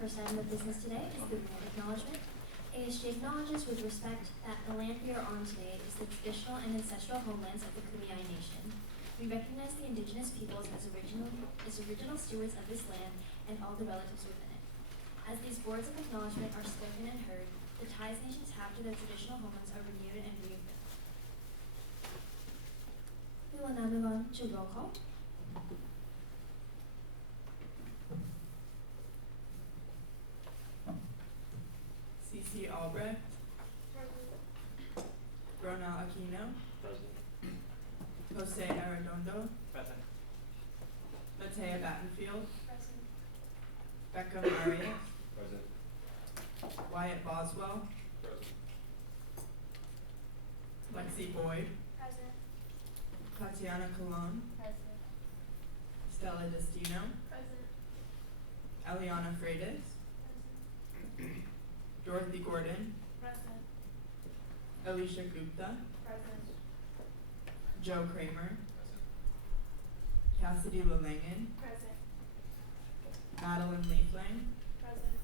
first item of business today is the land acknowledgement. ASG acknowledges with respect that the land we are on today is the traditional and ancestral homelands of the Kumeyaay Nation. We recognize the indigenous peoples as original stewards of this land and all the relatives within it. As these words of acknowledgement are spoken and heard, the ties nations have to their traditional homelands are renewed and reaffirmed. We will now move on to roll call. C.C. Albrecht. Present. Ronald Aquino. Present. Jose Arredondo. Present. Matea Battenfield. Present. Becca Marias. Present. Wyatt Boswell. Present. Lexi Boyd. Present. Tatiana Colon. Present. Stella Destino. Present. Eliana Freitas. Present. Dorothy Gordon. Present. Alicia Gupta. Present. Joe Kramer. Present. Cassidy Lalangan. Present. Madeline Leaflang. Present.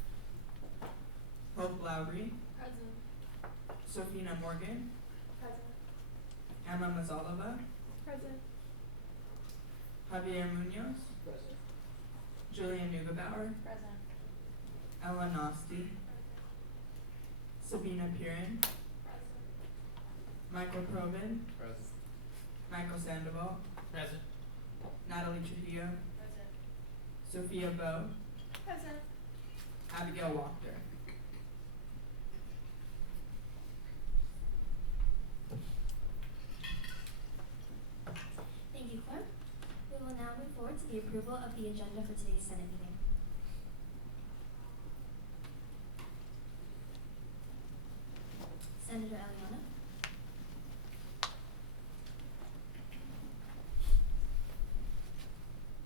Hope Lowry. Present. Sophina Morgan. Present. Emma Mazalova. Present. Javier Munoz. Present. Julian Neugebauer. Present. Ella Nosti. Sabina Piran. Present. Michael Probin. Present. Michael Sandoval. Present. Natalie Trujillo. Present. Sophia Bowe. Present. Abigail Wachter. Thank you, Clerk. We will now move forward to the approval of the agenda for today's Senate meeting. Senator Eliana.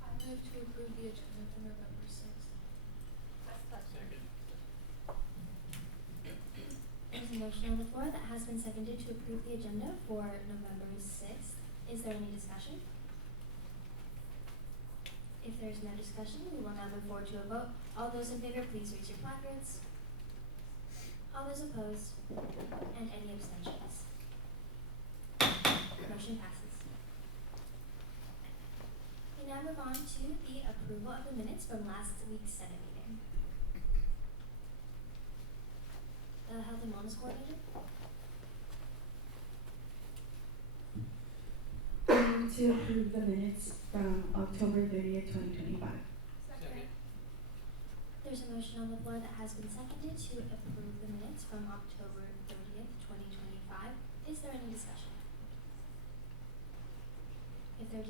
I move to approve the agenda for November 6th. Second. There's a motion on the floor that has been seconded to approve the agenda for November 6th. Is there any discussion? If there's no discussion, we will now move forward to a vote. All those in favor, please raise your placards. All those opposed, and any abstentions. Motion passes. We now move on to the approval of the minutes from last week's Senate meeting. The Health and Wellness Coordinator? To approve the minutes from October 30th, 2025. Second. There's a motion on the floor that has been seconded to approve the minutes from October 30th, 2025. Is there any discussion? If there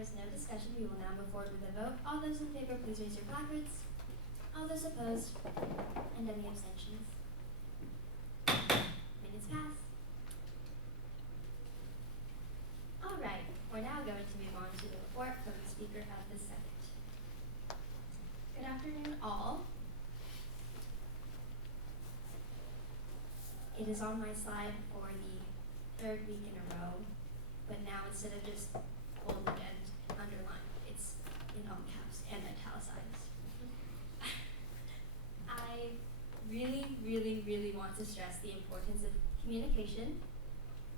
is no discussion, we will now move forward with a vote. All those in favor, please raise your placards. All those opposed, and any abstentions. Minutes pass. All right, we're now going to move on to the report from the Speaker of the Senate. Good afternoon, all. It is on my slide for the third week in a row, but now instead of just bolded and underlined, it's in all caps and italicized. I really want to stress the importance of communication,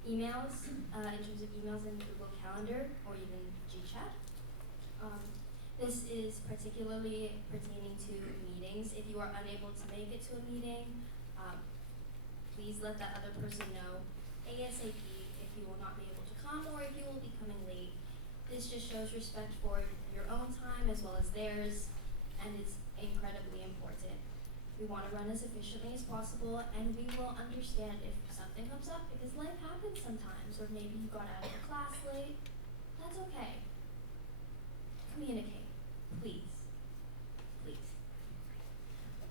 emails, in terms of emails in Google Calendar or even GChat. This is particularly pertaining to meetings. If you are unable to make it to a meeting, please let that other person know ASAP if you will not be able to come or if you will be coming late. This just shows respect for your own time as well as theirs, and it's incredibly important. We want to run as efficiently as possible, and we will understand if something comes up because life happens sometimes, or maybe you got out of your class late. That's okay. Communicate, please.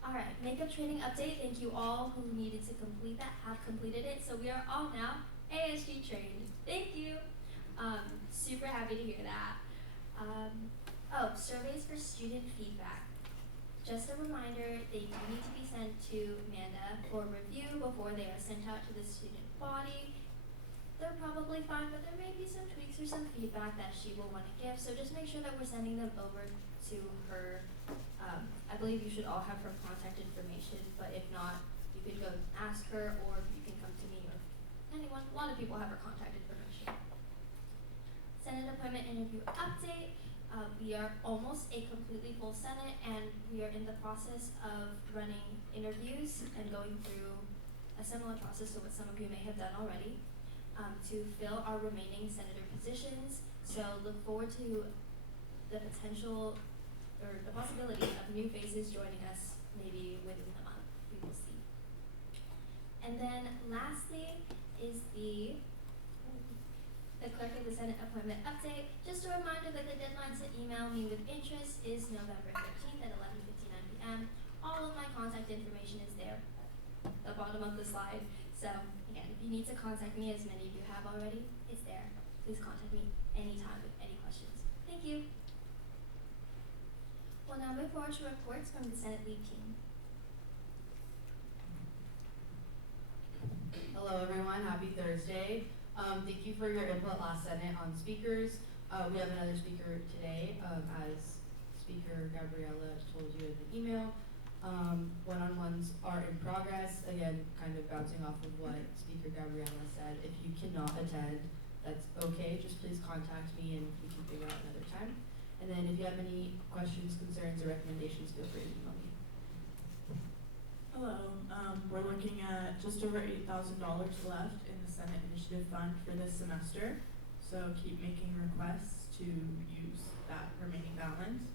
All right, makeup training update. Thank you all who needed to complete that, have completed it. So we are all now ASG trained. Thank you. Super happy to hear that. Surveys for student feedback. Just a reminder, they do need to be sent to Amanda for review before they are sent out to the student body. they're probably fine, but there may be some tweaks or some feedback that she will want to give. So just make sure that we're sending them over to her. I believe you should all have her contact information, but if not, you could go ask her, or you can come to me or anyone. A lot of people have her contact information. Senate appointment interview update. We are almost a completely full Senate, and we are in the process of running interviews and going through a similar process to what some of you may have done already, to fill our remaining senator positions. So look forward to the potential or the possibility of new faces joining us maybe within the month. We will see. And then lastly is the clerk of the Senate appointment update. Just a reminder that the deadline to email me with interest is November 13th at 11:59 p.m. All of my contact information is there at the bottom of the slide. So again, if you need to contact me, as many of you have already, it's there. Please contact me anytime with any questions. Thank you. We'll now move forward to reports from the Senate lead team. Hello everyone, happy Thursday. Thank you for your input last Senate on speakers. We have another speaker today, as Speaker Gabriella told you in the email. One-on-ones are in progress. Again, kind of bouncing off of what Speaker Gabriella said. If you cannot attend, that's okay. Just please contact me and we can figure out another time. And then if you have any questions, concerns, or recommendations, feel free to email me. Hello, we're looking at just over $8,000 left in the Senate Initiative Fund for this semester. So keep making requests to use that remaining balance.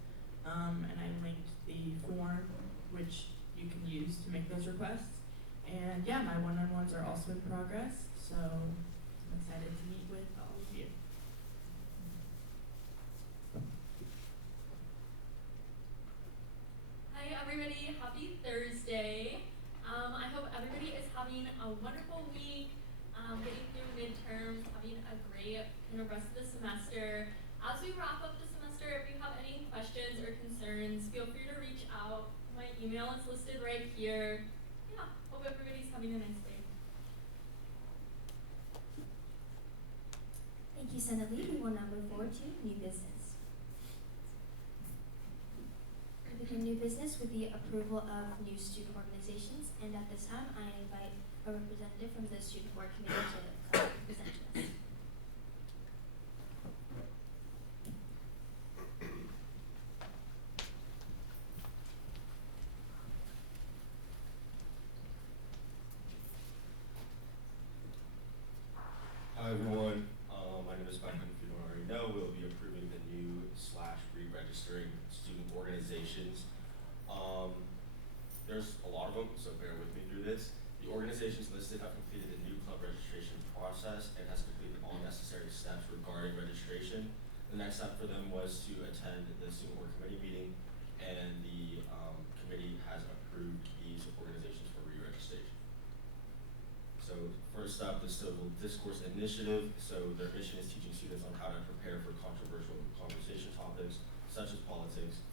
And I linked the form which you can use to make those requests. And yeah, my one-on-ones are also in progress, so I'm excited to meet with all of you. Hi everybody, happy Thursday. I hope everybody is having a wonderful week, getting through midterms, having a great rest of the semester. As we wrap up the semester, if you have any questions or concerns, feel free to reach out. My email is listed right here. Yeah, hope everybody's having a nice day. Thank you, Senate Lead. We will now move forward to new business. We begin new business with the approval of new student organizations, and at this time, I invite a representative from the Student Board Committee to come present to us. Hi everyone, my name is Michael. If you don't already know, we'll be approving the new / re-registering student organizations. There's a lot of them, so bear with me through this. The organizations listed have completed a new club registration process and has completed all necessary steps regarding registration. The next step for them was to attend the student board committee meeting, and the committee has approved these organizations for re-registration. So first up, the Civil Discourse Initiative. So their mission is teaching students on how to prepare for controversial conversation topics such as politics.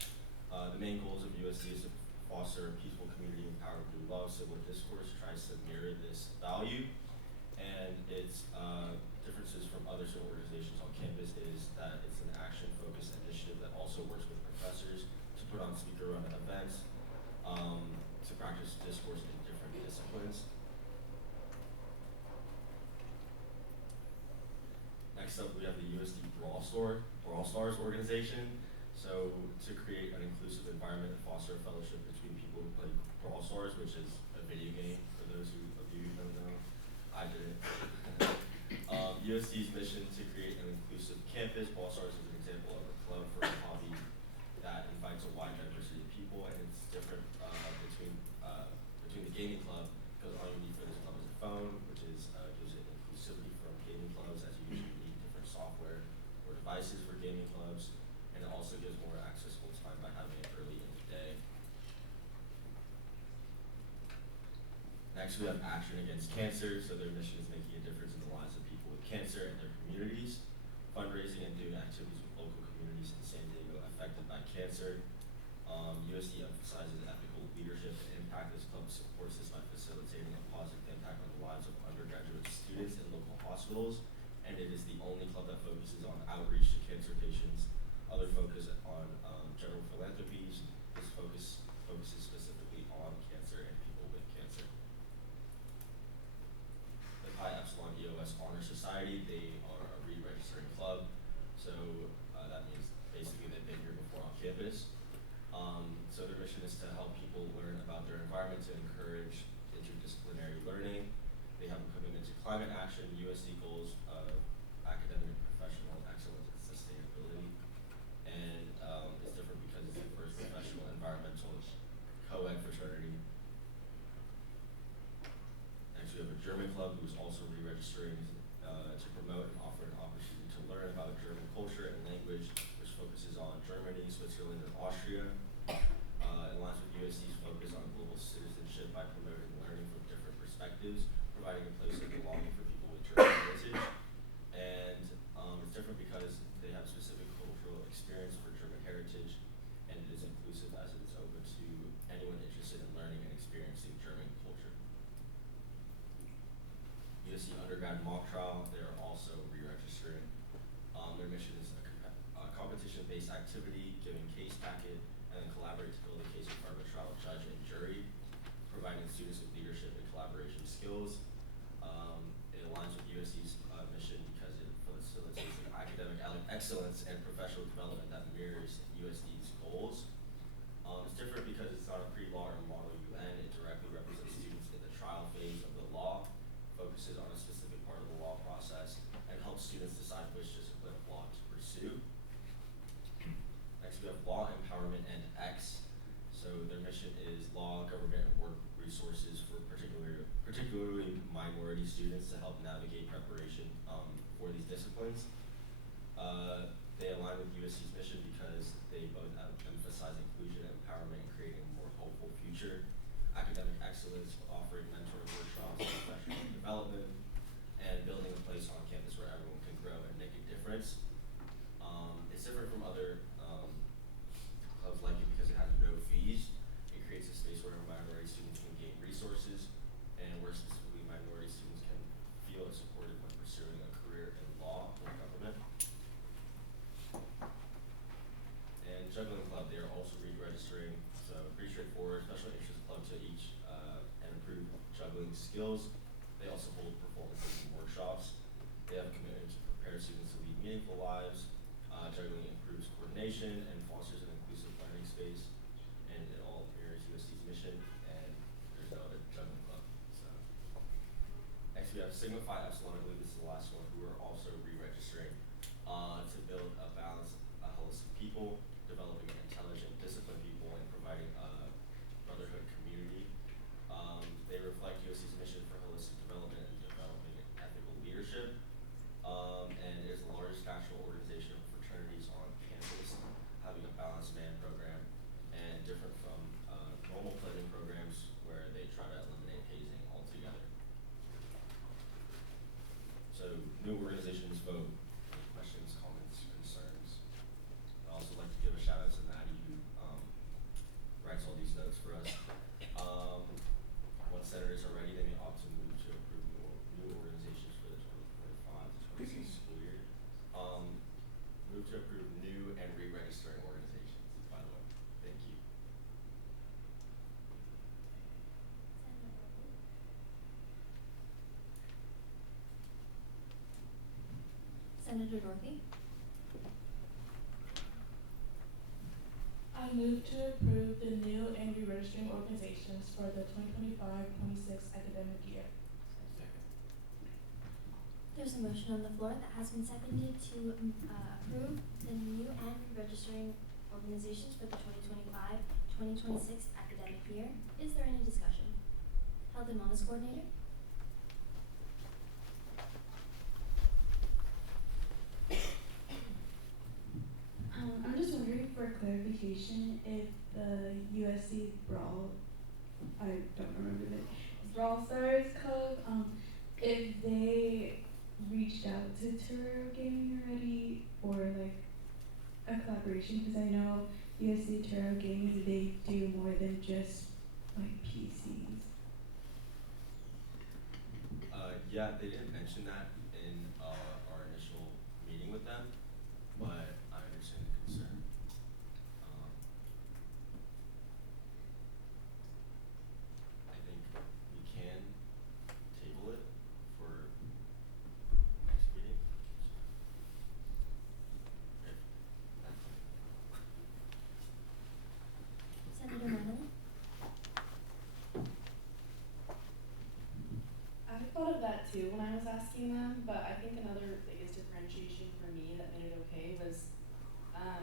The main goals of USD is to foster a peaceful community empowered through love. Civil discourse tries to mirror this value, and its differences from other civil organizations on campus is that it's an action-focused initiative that also works with professors to put on speaker-run events, to practice discourse in different disciplines. Next up, we have the USD Brawl Stars organization. So to create an inclusive environment and foster a fellowship between people who play Brawl Stars, which is a video game for those of you who don't know. I did it. USD's mission to create an inclusive campus. Brawl Stars is an example of a club for a hobby that invites a wide diversity of people, and it's different between the gaming club, because all you need for this club is a phone, which is gives it inclusivity from gaming clubs, as you usually need different software or devices for gaming clubs. And it also gives more accessible time by having it early in the day. Next, we have Action Against Cancer. So their mission is making a difference in the lives of people with cancer and their communities, fundraising and doing activities with local communities in San Diego affected by cancer. USD emphasizes ethical leadership and impact. This club supports this by facilitating a positive impact on the lives of undergraduate students in local hospitals, and it is the only club that focuses on outreach to cancer patients. Other focus on general philanthropies. This focuses specifically on cancer and people with cancer. The Pi Epsilon EOS Honor Society, they are a re-registering club, so that means basically they've been here before on campus. So their mission is to help people learn about their environment to encourage interdisciplinary learning. They have a commitment to climate action, USD goals of academic, professional excellence, and sustainability. And it's different because it's the first professional environmental co-ed fraternity. Next, we have a German club who is also re-registering to promote and offer an opportunity to learn about German culture and language, which focuses on Germany, Switzerland, and Austria. It aligns with USC's focus on global citizenship by promoting learning from different perspectives, providing a place of belonging for people with German heritage. And it's different because they have specific cultural experience for German heritage, and it is inclusive as it is open to anyone interested in learning and experiencing German culture. USC undergrad mock trial, they are also re-registering. Their mission is a competition-based activity, giving case packet, and then collaborate to build a case in front of a trial judge and jury, providing students with leadership and collaboration skills. It aligns with USC's mission because it facilitates an academic excellence and professional development that mirrors USD's goals. It's different because it's not a pre-law or model UN. It directly represents students in the trial phase of the law, focuses on a specific part of the law process, and helps students decide which discipline of law to pursue. Next, we have Law, Empowerment, and X. So their mission is law, government, and work resources for particularly minority students to help navigate preparation for these disciplines. They align with USC's mission because they both emphasize inclusion and empowerment and creating a more hopeful future. Academic excellence, offering mentoring workshops, professional development, and building a place on campus where everyone can grow and make a difference. It's different from other clubs like it because it has no fees. It creates a space where minority students can gain resources, and where specifically minority students can feel supported when pursuing a career in law or government. And Juggling Club, they are also re-registering, so pretty straightforward. Special interest club to each and improve juggling skills. They also hold performances and workshops. They have a commitment to prepare students to lead meaningful lives. Juggling improves coordination and fosters an inclusive learning space, and it all mirrors USC's mission, and there's no other juggling club. So next we have Sigma Phi Epsilon, I believe this is the last one, who are also re-registering to build a balanced, holistic people, developing an intelligent, disciplined people, and providing a brotherhood community. They reflect USC's mission for holistic development and developing ethical leadership. And it is the largest national organization of fraternities on campus, having a balanced man program, and different from normal pledging programs where they try to eliminate hazing altogether. So new organizations vote. Any questions, comments, concerns? I'd also like to give a shout out to Maddie who writes all these notes for us. Once senators are ready, they may opt to move to approve new organizations for the 2025-26 school year. Move to approve new and re-registering organizations, by the way. Thank you. Senator Dorothy? I move to approve the new and re-registering organizations for the 2025-26 academic year. Second. There's a motion on the floor that has been seconded to approve the new and re-registering organizations for the 2025-2026 academic year. Is there any discussion? Health and Wellness Coordinator? I'm just wondering for clarification if the USC Brawl, I don't remember the Brawl Stars Club, if they reached out to Turo Gaming already for like a collaboration, because I know USC Turo Gaming, they do more than just like PCs. Yeah, they didn't mention that in that too when I was asking them, but I think another biggest differentiation for me that made it okay was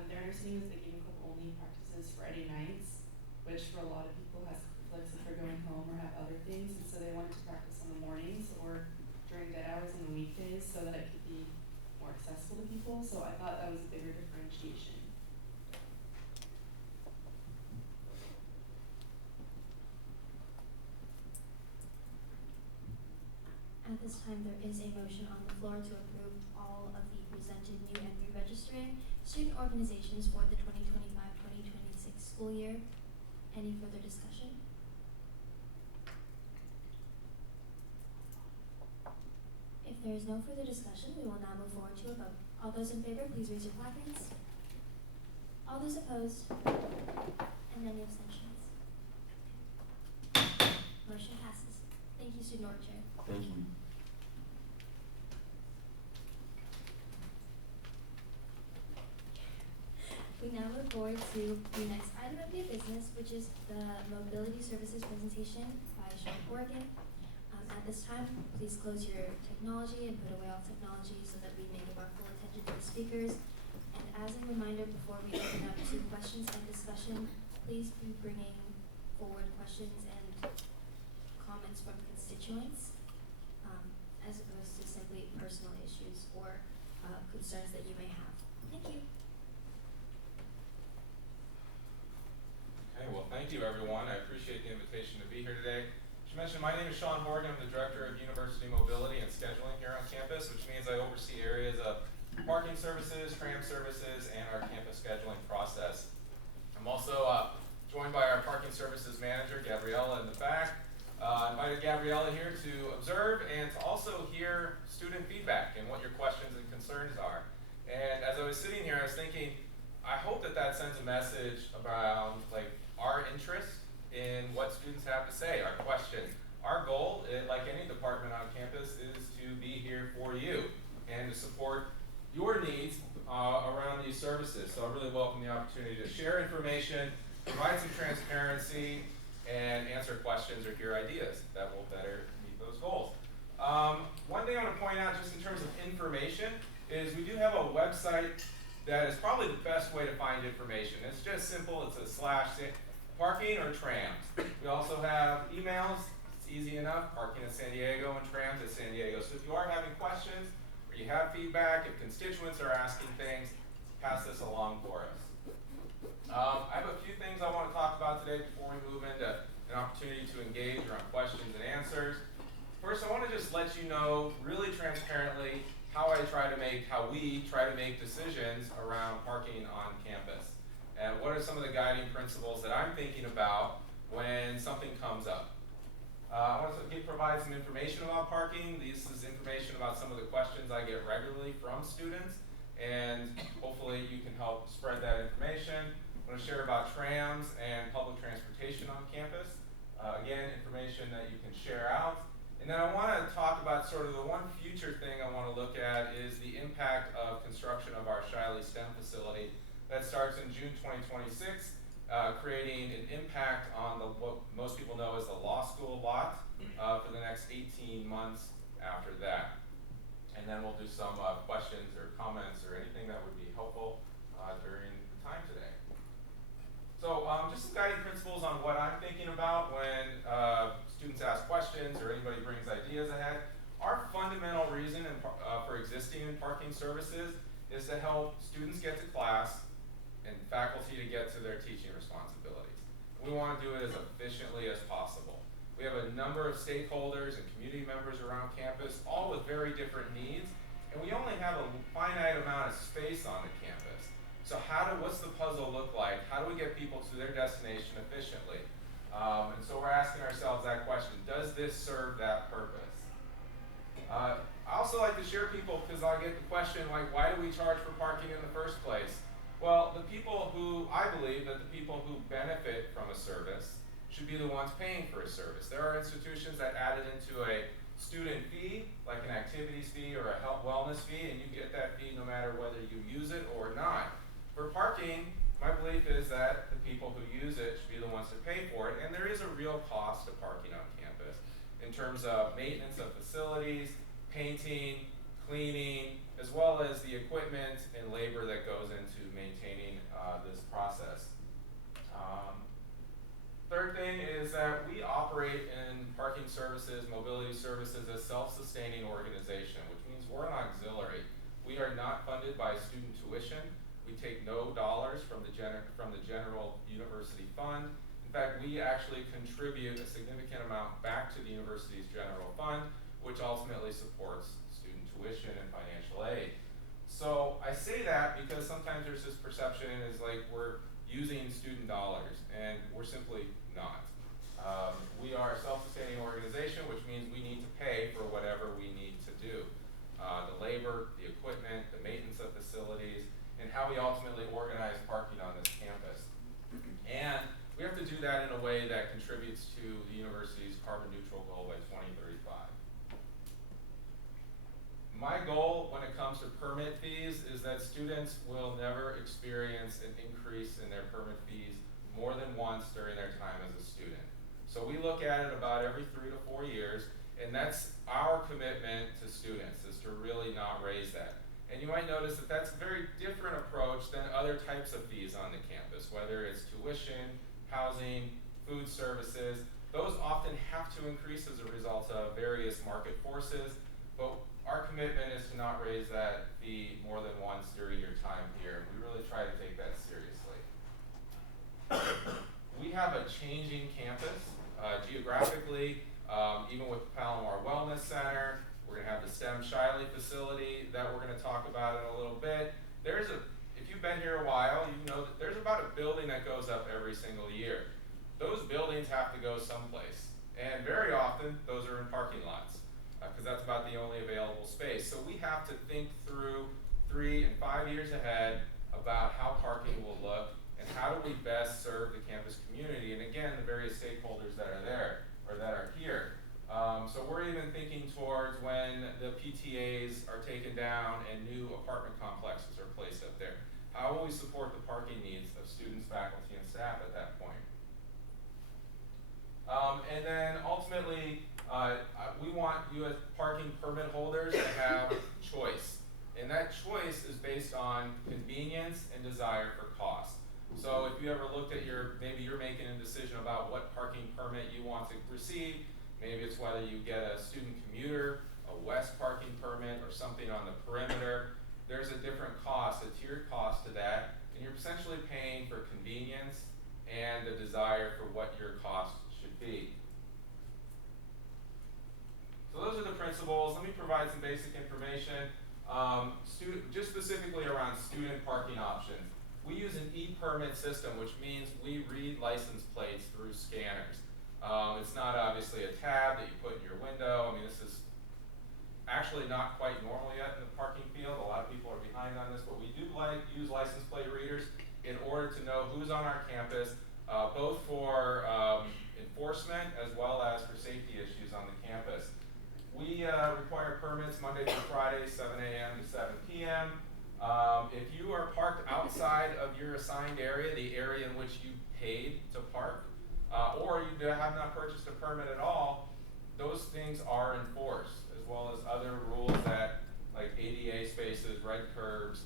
their understanding was that gaming club only practices Friday nights, which for a lot of people has conflicts if they're going home or have other things, and so they wanted to practice on the mornings or during dead hours on the weekdays so that it could be more accessible to people. So I thought that was a bigger differentiation. At this time, there is a motion on the floor to approve all of the presented new and re-registering student organizations for the 2025-2026 school year. Any further discussion? If there is no further discussion, we will now move forward to a vote. All those in favor, please raise your placards. All those opposed? And any abstentions? Motion passes. Thank you, Student Org Chair. Thank you. We now move forward to the next item of new business, which is the Mobility Services presentation by Sean Horgan. At this time, please close your technology and put away all technology so that we may give our full attention to the speakers. And as a reminder, before we open up to questions and discussion, please be bringing forward questions and comments from constituents, as opposed to simply personal issues or concerns that you may have. Thank you. Okay, well, thank you, everyone. I appreciate the invitation to be here today. As you mentioned, my name is Sean Horgan. I'm the Director of University Mobility and Scheduling here on campus, which means I oversee areas of parking services, tram services, and our campus scheduling process. I'm also joined by our parking services manager, Gabriella, in the back. Invited Gabriella here to observe and to also hear student feedback and what your questions and concerns are. And as I was sitting here, I was thinking, I hope that that sends a message around our interest in what students have to say, our questions. Our goal, like any department on campus, is to be here for you and to support your needs around these services. So I really welcome the opportunity to share information, provide some transparency, and answer questions or hear ideas that will better meet those goals. One thing I want to point out just in terms of information is we do have a website that is probably the best way to find information. It's just simple. It's a / parking or trams. We also have emails. It's easy enough. Parking at San Diego and trams at San Diego. So if you are having questions or you have feedback, if constituents are asking things, pass this along for us. I have a few things I want to talk about today before we move into an opportunity to engage around questions and answers. First, I want to just let you know really transparently how we try to make decisions around parking on campus. And what are some of the guiding principles that I'm thinking about when something comes up. I want to provide some information about parking. This is information about some of the questions I get regularly from students, and hopefully you can help spread that information. I want to share about trams and public transportation on campus. Again, information that you can share out. And then I want to talk about sort of the one future thing I want to look at is the impact of construction of our Shiley STEM facility that starts in June 2026, creating an impact on what most people know as the law school lot for the next 18 months after that. And then we'll do some questions or comments or anything that would be helpful during the time today. So just some guiding principles on what I'm thinking about when students ask questions or anybody brings ideas ahead. Our fundamental reason for existing in parking services is to help students get to class and faculty to get to their teaching responsibilities. We want to do it as efficiently as possible. We have a number of stakeholders and community members around campus, all with very different needs, and we only have a finite amount of space on the campus. So what's the puzzle look like? How do we get people to their destination efficiently? And so we're asking ourselves that question, does this serve that purpose? I also like to share people, because I get the question, why do we charge for parking in the first place? Well, I believe that the people who benefit from a service should be the ones paying for a service. There are institutions that add it into a student fee, like an activities fee or a health wellness fee, and you get that fee no matter whether you use it or not. For parking, my belief is that the people who use it should be the ones to pay for it, and there is a real cost to parking on campus. in terms of maintenance of facilities, painting, cleaning, as well as the equipment and labor that goes into maintaining this process. Third thing is that we operate in parking services, mobility services as self-sustaining organization, which means we're an auxiliary. We are not funded by student tuition. We take no dollars from the general university fund. In fact, we actually contribute a significant amount back to the university's general fund, which ultimately supports student tuition and financial aid. So I say that because sometimes there's this perception is like we're using student dollars, and we're simply not. We are a self-sustaining organization, which means we need to pay for whatever we need to do. The labor, the equipment, the maintenance of facilities, and how we ultimately organize parking on this campus. And we have to do that in a way that contributes to the university's carbon neutral goal by 2035. My goal when it comes to permit fees is that students will never experience an increase in their permit fees more than once during their time as a student. So we look at it about every 3 to 4 years, and that's our commitment to students, is to really not raise that. And you might notice that that's a very different approach than other types of fees on the campus, whether it's tuition, housing, food services. Those often have to increase as a result of various market forces, but our commitment is to not raise that fee more than once during your time here. We really try to take that seriously. We have a changing campus geographically, even with the Palomar Wellness Center. We're going to have the STEM Shiley facility that we're going to talk about in a little bit. If you've been here a while, you know that there's about a building that goes up every single year. Those buildings have to go someplace, and very often those are in parking lots, because that's about the only available space. So we have to think through 3 and 5 years ahead about how parking will look and how do we best serve the campus community, and again, the various stakeholders that are there or that are here. So we're even thinking towards when the PTAs are taken down and new apartment complexes are placed up there. How will we support the parking needs of students, faculty, and staff at that point? And then ultimately, we want U.S. parking permit holders to have choice. And that choice is based on convenience and desire for cost. So if you ever looked at maybe you're making a decision about what parking permit you want to receive, maybe it's whether you get a student commuter, a west parking permit, or something on the perimeter. There's a different cost, a tiered cost to that, and you're essentially paying for convenience and the desire for what your cost should be. So those are the principles. Let me provide some basic information, just specifically around student parking options. We use an e-permit system, which means we read license plates through scanners. It's not obviously a tab that you put in your window. I mean, this is actually not quite normal yet in the parking field. A lot of people are behind on this, but we do use license plate readers in order to know who's on our campus, both for enforcement as well as for safety issues on the campus. We require permits Monday through Friday, 7 a.m. to 7 p.m. If you are parked outside of your assigned area, the area in which you paid to park, or you have not purchased a permit at all, those things are enforced, as well as other rules that, like ADA spaces, red curbs,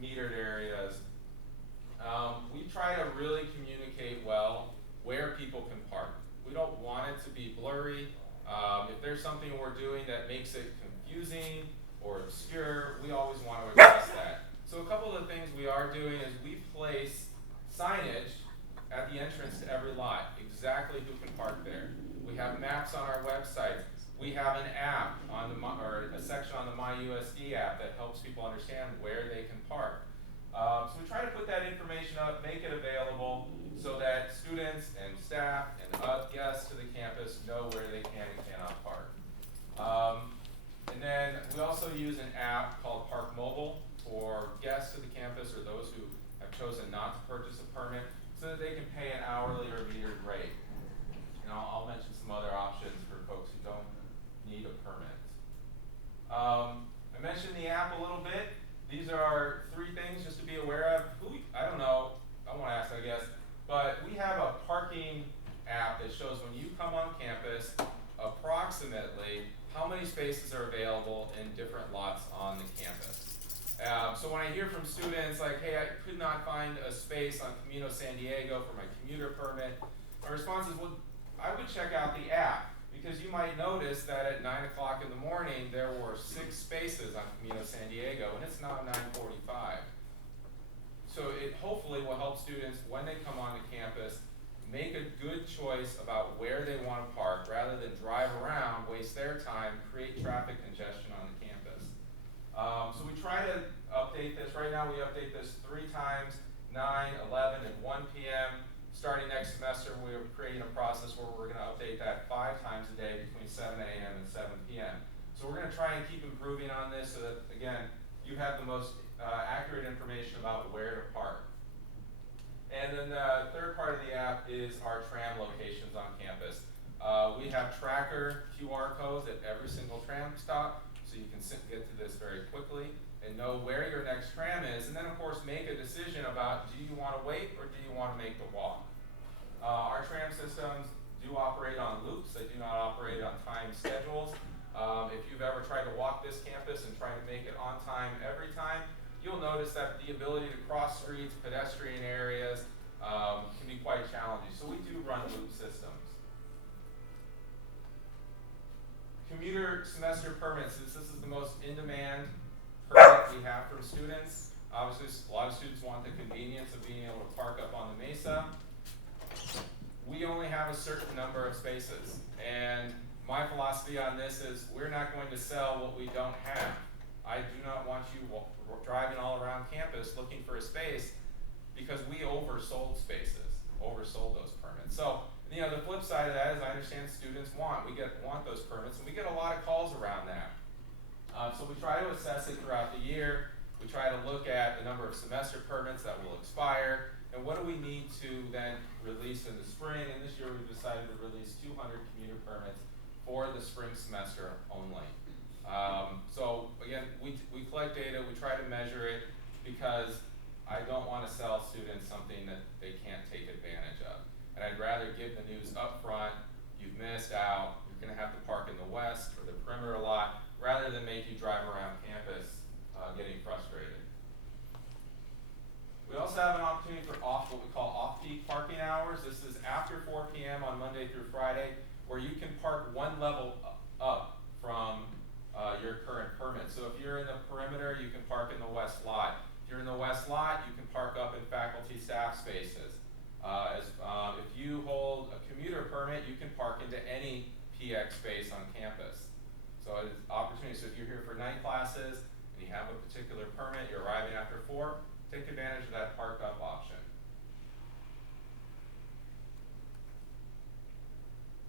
metered areas. We try to really communicate well where people can park. We don't want it to be blurry. If there's something we're doing that makes it confusing or obscure, we always want to address that. So a couple of the things we are doing is we place signage at the entrance to every lot, exactly who can park there. We have maps on our website. We have an app or a section on the MyUSD app that helps people understand where they can park. So we try to put that information up, make it available, so that students and staff and guests to the campus know where they can and cannot park. And then we also use an app called Park Mobile for guests to the campus or those who have chosen not to purchase a permit, so that they can pay an hourly or metered rate. And I'll mention some other options for folks who don't need a permit. I mentioned the app a little bit. These are 3 things just to be aware of. I don't know, I won't ask, I guess, but we have a parking app that shows when you come on campus, approximately students like, hey, I could not find a space on Camino San Diego for my commuter permit. My response is, well, I would check out the app, because you might notice that at 9 o'clock in the morning there were 6 spaces on Camino San Diego, and it's now 9:45. So it hopefully will help students, when they come onto campus, make a good choice about where they want to park, rather than drive around, waste their time, create traffic congestion on the campus. So we try to update this. Right now we update this 3 times, 9, 11, and 1 p.m. Starting next semester, we're creating a process where we're going to update that 5 times a day between 7 a.m. and 7 p.m. So we're going to try and keep improving on this so that, again, you have the most accurate information about where to park. And then the third part of the app is our tram locations on campus. We have tracker QR codes at every single tram stop, so you can get to this very quickly and know where your next tram is, and then of course make a decision about, do you want to wait or do you want to make the walk? Our tram systems do operate on loops. They do not operate on time schedules. If you've ever tried to walk this campus and try to make it on time every time, you'll notice that the ability to cross streets, pedestrian areas, can be quite challenging. So we do run loop systems. Commuter semester permits. This is the most in-demand permit we have from students. Obviously, a lot of students want the convenience of being able to park up on the mesa. We only have a certain number of spaces, and my philosophy on this is we're not going to sell what we don't have. I do not want you driving all around campus looking for a space, because we oversold those permits. So, the flip side of that is I understand students want those permits, and we get a lot of calls around that. So we try to assess it throughout the year. We try to look at the number of semester permits that will expire, and what do we need to then release in the spring. And this year we've decided to release 200 commuter permits for the spring semester only. So again, we collect data, we try to measure it, because I don't want to sell students something that they can't take advantage of. And I'd rather give the news up front, you've missed out, you're going to have to park in the west or the perimeter lot, rather than make you drive around campus getting frustrated. We also have an opportunity for what we call off-peak parking hours. This is after 4 p.m. on Monday through Friday, where you can park one level up from your current permit. So if you're in the perimeter, you can park in the west lot. If you're in the west lot, you can park up in faculty staff spaces. If you hold a commuter permit, you can park into any PX space on campus. So it's opportunity. So if you're here for night classes and you have a particular permit, you're arriving after 4, take advantage of that park up option.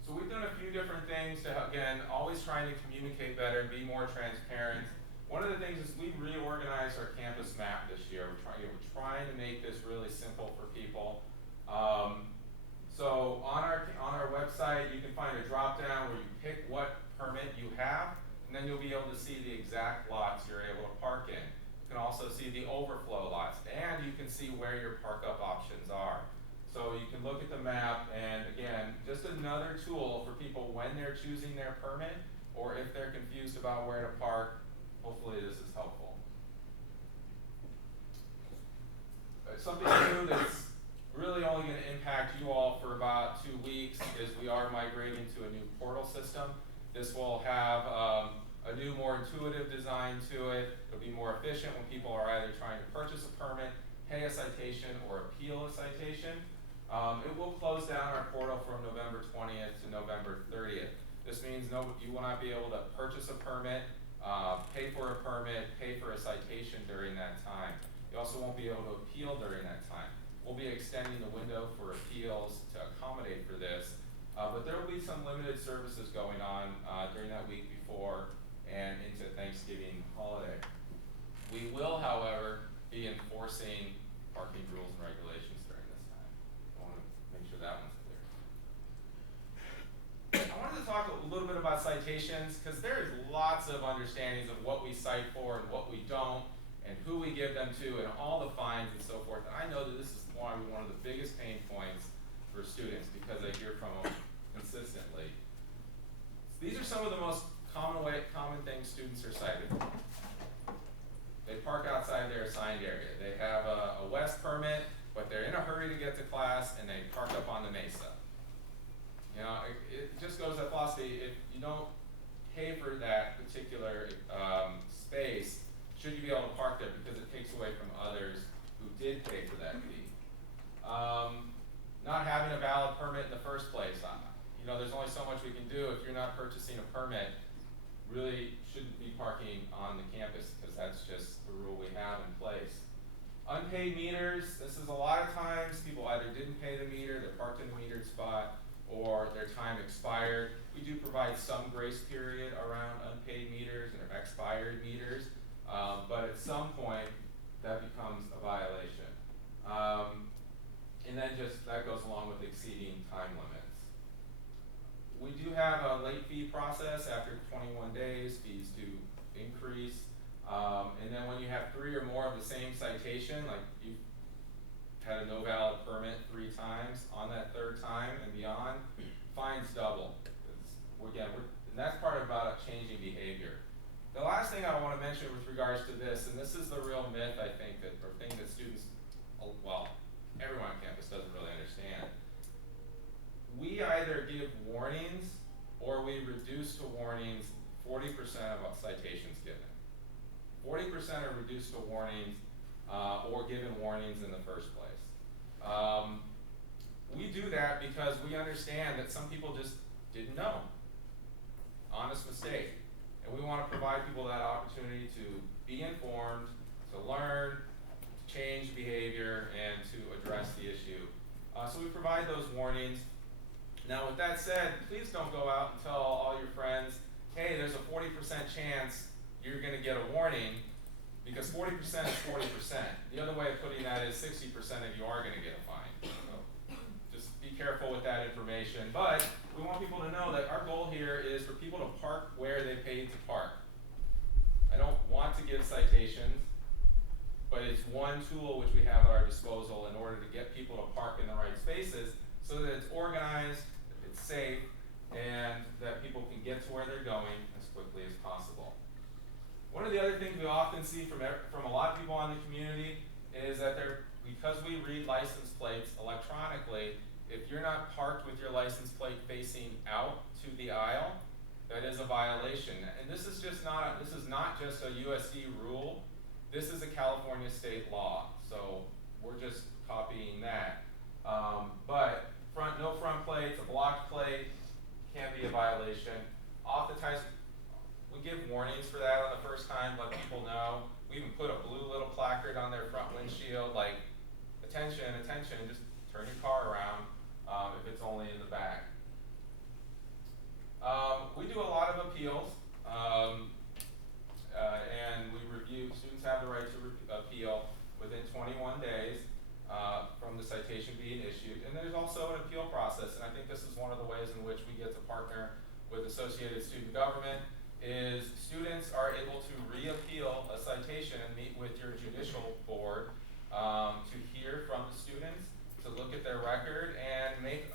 So we've done a few different things to, again, always trying to communicate better and be more transparent. One of the things is we reorganized our campus map this year. We're trying to make this really simple for people. So on our website, you can find a drop down where you pick what permit you have, and then you'll be able to see the exact lots you're able to park in. You can also see the overflow lots, and you can see where your park up options are. So you can look at the map, and again, just another tool for people when they're choosing their permit, or if they're confused about where to park. Hopefully this is helpful. Something new that's really only going to impact you all for about 2 weeks is we are migrating to a new portal system. This will have a new, more intuitive design to it. It'll be more efficient when people are either trying to purchase a permit, pay a citation, or appeal a citation. It will close down our portal from November 20th to November 30th. This means you will not be able to purchase a permit, pay for a permit, pay for a citation during that time. You also won't be able to appeal during that time. We'll be extending the window for appeals to accommodate for this, but there will be some limited services going on during that week before and into Thanksgiving holiday. We will, however, be enforcing parking rules and regulations during this time. I want to make sure that one's clear. I wanted to talk a little bit about citations, because there is lots of understandings of what we cite for and what we don't, and who we give them to, and all the fines and so forth. And I know that this is one of the biggest pain points for students, because I hear from them consistently. These are some of the most common things students are cited. They park outside their assigned area. They have a west permit, but they're in a hurry to get to class, and they park up on the mesa. You know, it just goes to philosophy. If you don't pay for that particular space, should you be able to park there, because it takes away from others who did pay for that fee. Not having a valid permit in the first place. You know, there's only so much we can do. If you're not purchasing a permit, really shouldn't be parking on the campus, because that's just the rule we have in place. Unpaid meters, this is a lot of times people either didn't pay the meter, they're parked in a metered spot, or their time expired. We do provide some grace period around unpaid meters and expired meters, but at some point that becomes a violation. And then just that goes along with exceeding time limits. We do have a late fee process. After 21 days, fees do increase. And then when you have 3 or more of the same citation, like you had a no valid permit 3 times, on that 3rd time and beyond, fines double. And that's part about changing behavior. The last thing I want to mention with regards to this, and this is the real myth, I think, or thing that students, well, everyone on campus doesn't really understand. We either give warnings or we reduce to warnings 40% of citations given. 40% are reduced to warnings or given warnings in the first place. We do that because we understand that some people just didn't know. Honest mistake. And we want to provide people that opportunity to be informed, to learn, to change behavior, and to address the issue. So we provide those warnings. Now with that said, please don't go out and tell all your friends, hey, there's a 40% chance you're going to get a warning, because 40% is 40%. The other way of putting that is 60% of you are going to get a fine. So just be careful with that information. But we want people to know that our goal here is for people to park where they paid to park. I don't want to give citations, but it's one tool which we have at our disposal in order to get people to park in the right spaces so that it's organized, it's safe, and that people can get to where they're going as quickly as possible. One of the other things we often see from a lot of people in the community is that because we read license plates electronically, if you're not parked with your license plate facing out to the aisle, that is a violation. And this is not just a USC rule. This is a California state law. So we're just copying that. But no front plates, a blocked plate can be a violation. Oftentimes we give warnings for that on the first time, let people know. We even put a blue little placard on their front windshield, like, attention, attention, just turn your car around if it's only in the back. We do a lot of appeals, and we review, students have the right to appeal within 21 days from the citation being issued. And there's also an appeal process, and I think this is one of the ways in which we get to partner with Associated Student Government, is students are able to reappeal a citation and meet with your judicial board to hear from the students, to look at their record, and make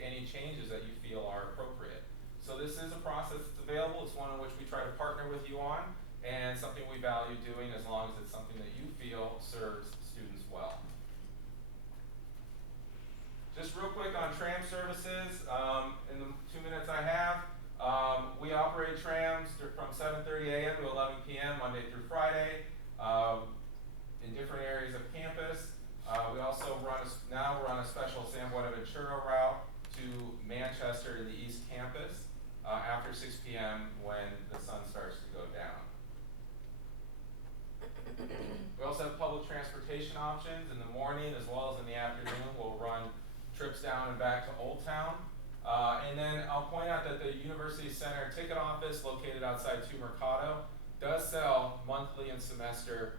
any changes that you feel are appropriate. So this is a process that's available. It's one in which we try to partner with you on, and something we value doing as long as it's something that you feel serves students well. Just real quick on tram services, in the 2 minutes I have, we operate trams from 7:30 a.m. to 11 p.m. Monday through Friday in different areas of campus. We also now run a special San Buenaventura route to Manchester in the East Campus after 6 p.m. when the sun starts to go down. We also have public transportation options in the morning as well as in the afternoon. We'll run trips down and back to Old Town. And then I'll point out that the University Center ticket office, located outside 2 Mercado, does sell monthly and semester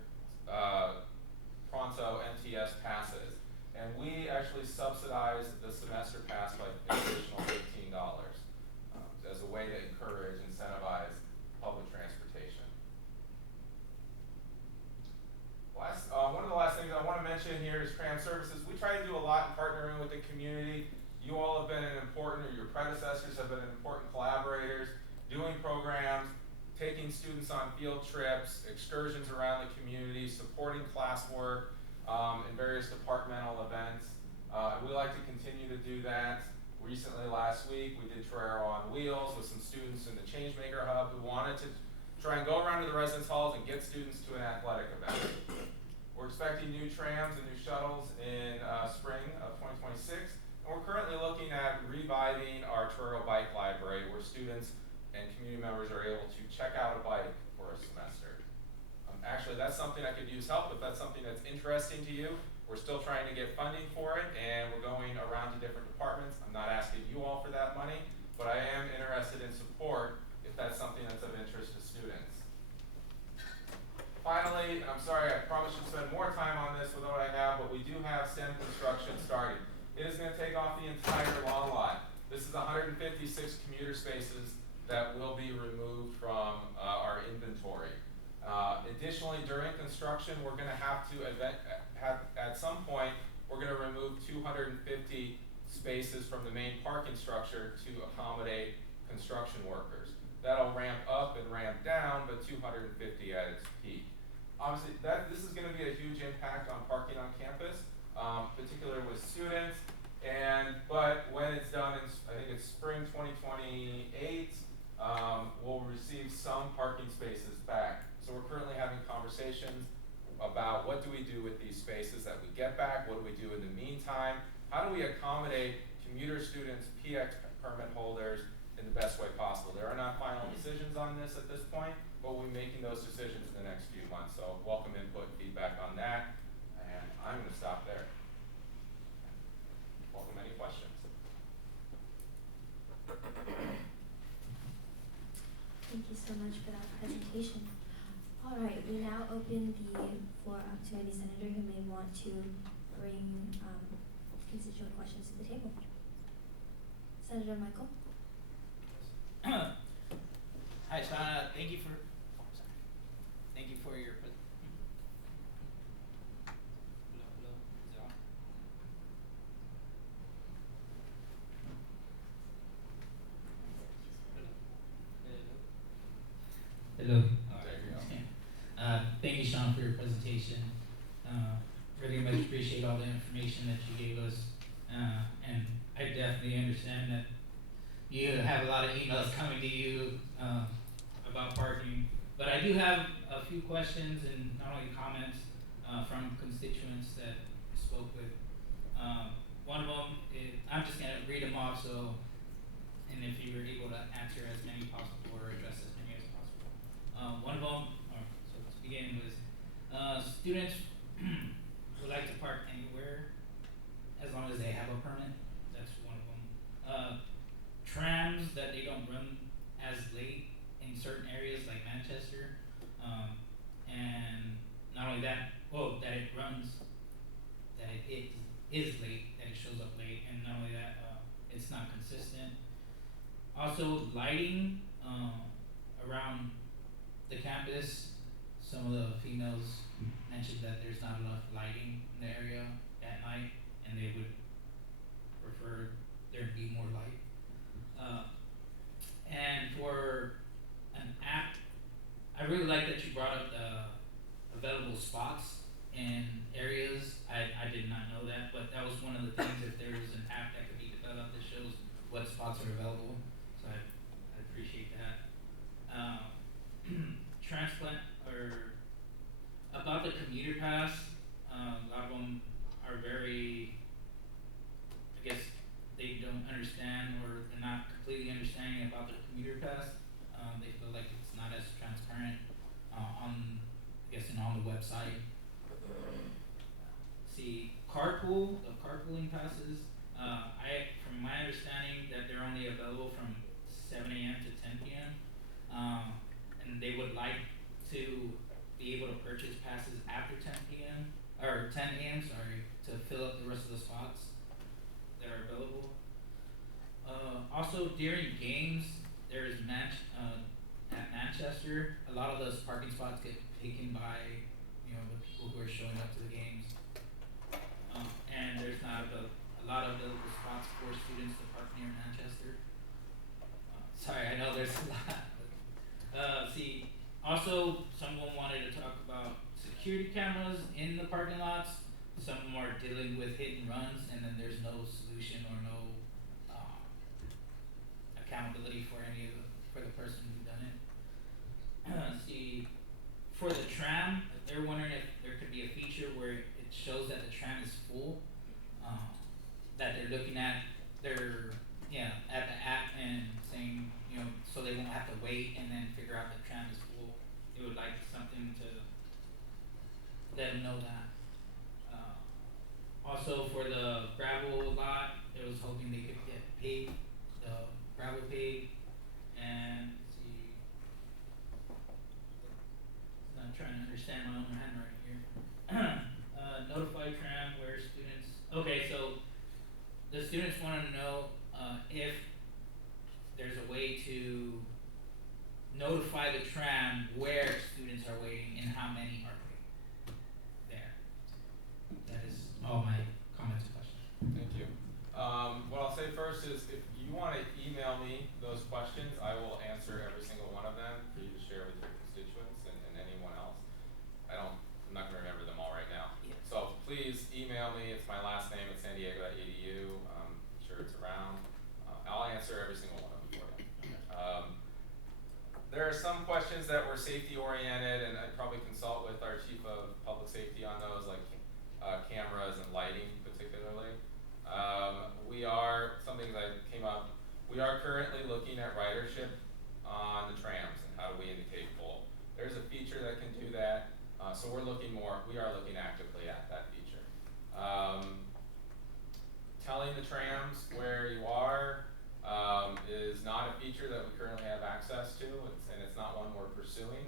Pronto MTS passes. And we actually subsidize the semester pass by an additional $15 as a way to encourage, incentivize public transportation. One of the last things I want to mention here is tram services. We try to do a lot in partnering with the community. You all have been your predecessors have been important collaborators, doing programs. taking students on field trips, excursions around the community, supporting classwork, and various departmental events. We like to continue to do that. Recently, last week, we did Trail on Wheels with some students in the Changemaker Hub who wanted to try and go around to the residence halls and get students to an athletic event. We're expecting new trams and new shuttles in spring of 2026. And we're currently looking at reviving our Truro Bike Library where students and community members are able to check out a bike for a semester. Actually, that's something I could use help if that's something that's interesting to you. We're still trying to get funding for it, and we're going around to different departments. I'm not asking you all for that money, but I am interested in support if that's something that's of interest to students. Finally, and I'm sorry, I probably should spend more time on this with what I have, but we do have STEM construction starting. It is going to take off the entire lawn lot. This is 156 commuter spaces that will be removed from our inventory. Additionally, during construction, we're going to have at some point, we're going to remove 250 spaces from the main parking structure to accommodate construction workers. That'll ramp up and ramp down, but 250 at its peak. Obviously, this is going to be a huge impact on parking on campus, particularly with students. But when it's done, I think it's spring 2028, we'll receive some parking spaces back. So we're currently having conversations about what do we do with these spaces that we get back, what do we do in the meantime, how do we accommodate commuter students, PX permit holders in the best way possible. There are not final decisions on this at this point, but we'll be making those decisions in the next few months. So welcome input, feedback on that, and I'm going to stop there. Welcome any questions. Thank you so much for that presentation. All right, we now open the floor up to any senator who may want to bring constituent questions to the table. Senator Michael. Hi, Shauna. Thank you for your hello. Is it on? Hello. All right. Thank you, Sean, for your presentation. Really much appreciate all the information that you gave us. And I definitely understand that you have a lot of emails coming to you about parking. But I do have a few questions and not only comments from constituents that I spoke with. One of them is, I'm just going to read them off, and if you were able to answer as many possible or address as many as possible. One of them, so to begin with, students would like to park anywhere as long as they have a permit. That's one of them. Trams that they don't run as late in certain areas like Manchester, and not only that, that it runs, that it is late, that it shows up late, and not only that, it's not consistent. Also, lighting around the campus. Some of the females mentioned that there's not enough lighting in the area at night, and they would prefer there to be more light. And for an app, I really like that you brought up the available spots in areas. I did not know that, but that was one of the things, if there was an app that could be developed that shows what spots are available. So I appreciate that. Transplant, or about the commuter pass, a lot of them are very, I guess they don't understand, or they're not completely understanding about the commuter pass. They feel like it's not as transparent on the website. See, the carpooling passes, from my understanding that they're only available from 7 a.m. to 10 p.m. And they would like to be able to purchase passes after 10 p.m. or 10 a.m. to fill up the rest of the spots that are available. Also, during games, there's at Manchester, a lot of those parking spots get taken by the people who are showing up to the games, and there's not a lot of available spots for students to park near Manchester. Sorry, I know there's a lot. See, also someone wanted to talk about security cameras in the parking lots. Some are dealing with hit and runs, and then there's no solution or no accountability for for the person who done it. See, for the tram, they're wondering if there could be a feature where it shows that the tram is full, that they're looking at their at the app and saying, so they won't have to wait and then figure out the tram is full. It would like something to let them know that. Also for the gravel lot, it was hoping they could get paved, the gravel paved, and let's see. I'm trying to understand my own handwriting here. Notify tram where students. Okay, so the students want to know if there's a way to notify the tram where students are waiting and how many are waiting there. That is all my comments and questions. Thank you. What I'll say first is if you want to email me those questions, I will answer every single one of them for you to share with your constituents and anyone else. I'm not going to remember them all right now. Yeah. So please email me. It's my last name at sandiego.edu. I'm sure it's around. I'll answer every single one of them for you. There are some questions that were safety oriented, and I'd probably consult with our chief of public safety on those, like cameras and lighting particularly. We are currently looking at ridership on the trams and how do we indicate full. There's a feature that can do that, so we are looking actively at that feature. Telling the trams where you are is not a feature that we currently have access to, and it's not one we're pursuing.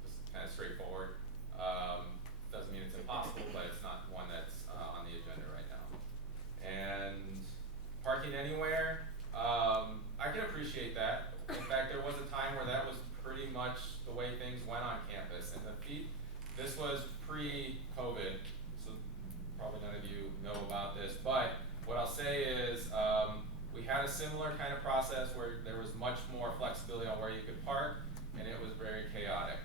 Just kind of straightforward. Doesn't mean it's impossible, but it's not one that's on the agenda right now. And parking anywhere, I can appreciate that. In fact, there was a time where that was pretty much the way things went on campus. And this was pre-COVID, so probably none of you know about this, but what I'll say is we had a similar kind of process where there was much more flexibility on where you could park, and it was very chaotic.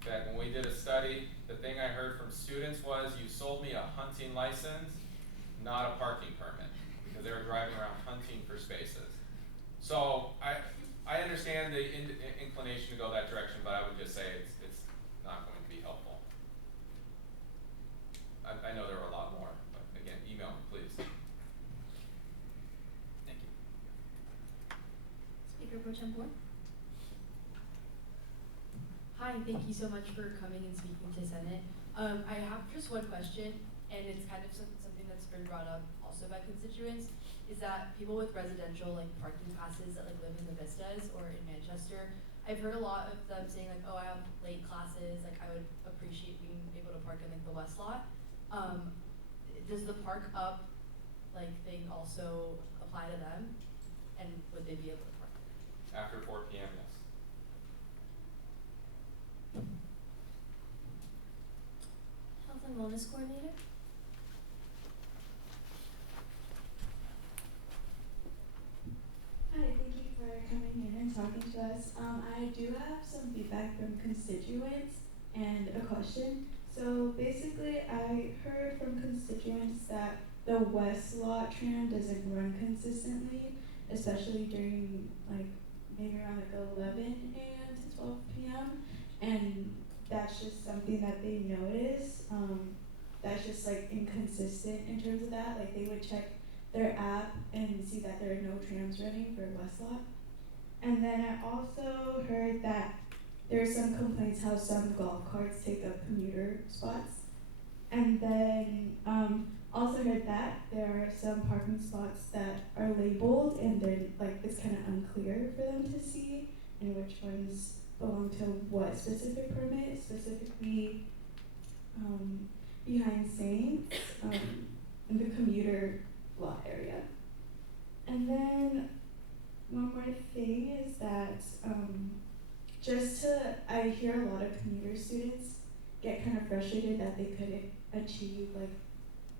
In fact, when we did a study, the thing I heard from students was, you sold me a hunting license, not a parking permit, because they were driving around hunting for spaces. So I understand the inclination to go that direction, but I would just say it's not going to be helpful. I know there are a lot more, but again, email me, please. Thank you. Speaker Pro Tempore. Hi, thank you so much for coming and speaking to Senate. I have just one question, and it's kind of something that's been brought up also by constituents, is that people with residential parking passes that live in the Vistas or in Manchester, I've heard a lot of them saying oh, I have late classes, I would appreciate being able to park in the West lot. Does the park up thing also apply to them, and would they be able to park there? After 4 p.m., yes. Health and Wellness Coordinator. Hi, thank you for coming in and talking to us. I do have some feedback from constituents and a question. So basically, I heard from constituents that the West Lot tram doesn't run consistently, especially during maybe around 11 a.m. to 12 p.m. And that's just something that they notice. That's just inconsistent in terms of that. They would check their app and see that there are no trams running for West Lot. And then I also heard that there's some complaints how some golf carts take up commuter spots. And then also heard that there are some parking spots that are labeled and they're it's kind of unclear for them to see and which ones belong to what specific permit, specifically behind Saints in the commuter lot area. And then one more thing is that I hear a lot of commuter students get kind of frustrated that they couldn't achieve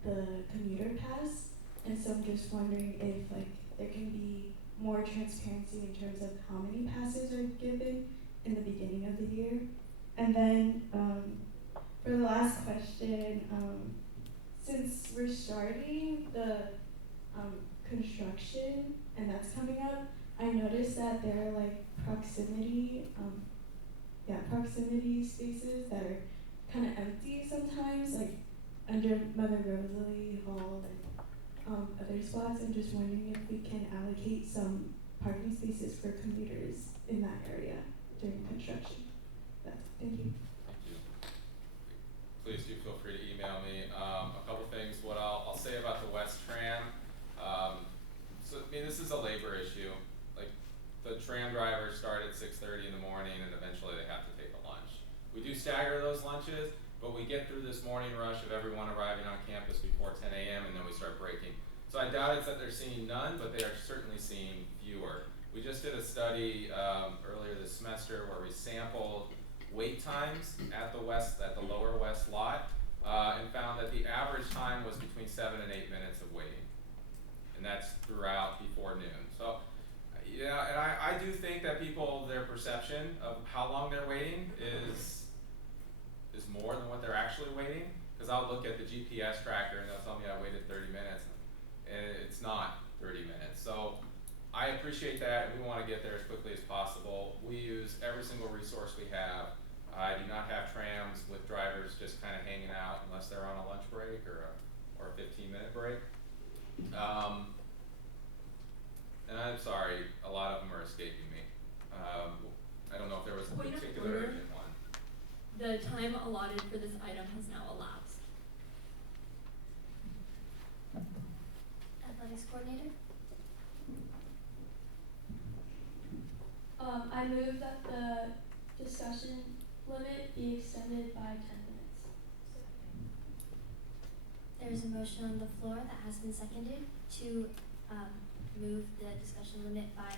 the commuter pass, and so I'm just wondering if there can be more transparency in terms of how many passes are given in the beginning of the year. And then for the last question, since we're starting the construction and that's coming up, I noticed that there are like proximity spaces that are kind of empty sometimes, like under Mother Rosalie Hall and other spots. I'm just wondering if we can allocate some parking spaces for commuters in that area during construction. Thank you. Thank you. Please do feel free to email me. A couple things. What I'll say about the West Tram. So I mean, this is a labor issue. Like the tram drivers start at 6:30 in the morning, and eventually they have to take a lunch. We do stagger those lunches, but we get through this morning rush of everyone arriving on campus before 10 a.m. and then we start breaking. So I doubt it's that they're seeing none, but they are certainly seeing fewer. We just did a study earlier this semester where we sampled wait times at the lower west lot, and found that the average time was between 7 and 8 minutes of waiting, and that's throughout before noon. So, yeah, and I do think that their perception of how long they're waiting is more than what they're actually waiting. Because I'll look at the GPS tracker and they'll tell me I waited 30 minutes, and it's not 30 minutes. So I appreciate that, and we want to get there as quickly as possible. We use every single resource we have. I do not have trams with drivers just kind of hanging out unless they're on a lunch break or a 15-minute break. And I'm sorry, a lot of them are escaping me. I don't know if there was a Point of particular order. urgent one. The time allotted for this item has now elapsed. Athletics coordinator. I move that the discussion limit be extended by 10 minutes. There is a motion on the floor that has been seconded to move the discussion limit by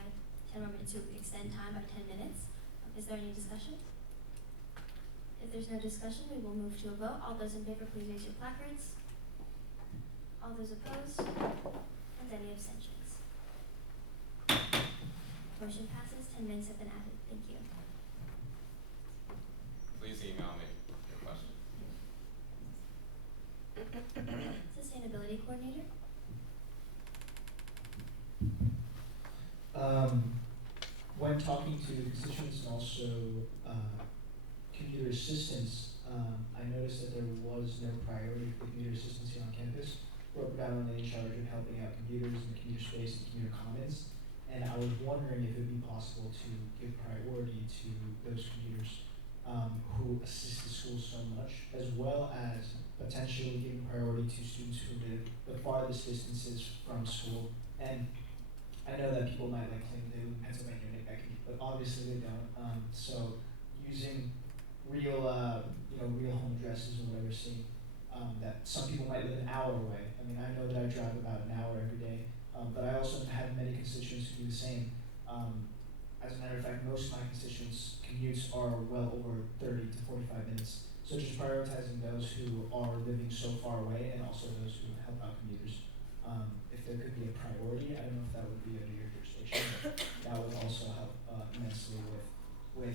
10 more minutes, to extend time by 10 minutes. Is there any discussion? If there's no discussion, we will move to a vote. All those in favor, please raise your placards. All those opposed? And any abstentions? Motion passes. 10 minutes have been added. Thank you. Please email me your question. Sustainability coordinator. When talking to constituents and also commuter assistance, I noticed that there was no priority for commuter assistance here on campus. We're predominantly in charge of helping out commuters in the commuter space and commuter commons, and I was wondering if it would be possible to give priority to those commuters who assist the school so much, as well as potentially giving priority to students who live the farthest distances from school. And I know that people might like claim they live in Pennsylvania and but obviously they don't. So using real home addresses or whatever, seeing that some people might live an hour away. I mean, I know that I drive about an hour every day, but I also have many constituents who do the same. As a matter of fact, most of my constituents' commutes are well over 30 to 45 minutes. So just prioritizing those who are living so far away and also those who help out commuters. If there could be a priority, I don't know if that would be under your jurisdiction, but that would also help immensely with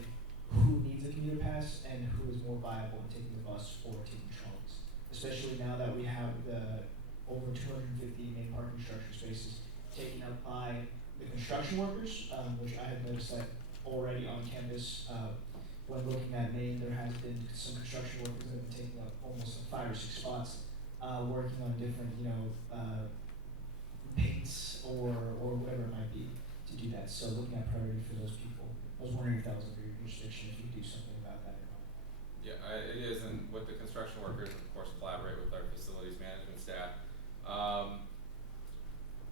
who needs a commuter pass and who is more viable in taking the bus or taking trolleys. Especially now that we have the over 250 main parking structure spaces taken up by the construction workers, which I have noticed that already on campus. When looking at Maine, there has been some construction workers that have been taking up almost 5 or 6 spots, working on different, paints or whatever it might be to do that. So looking at priority for those people, I was wondering if that was under your jurisdiction, if you could do something about that or not. Yeah, it is, and with the construction workers, of course, collaborate with our facilities management staff.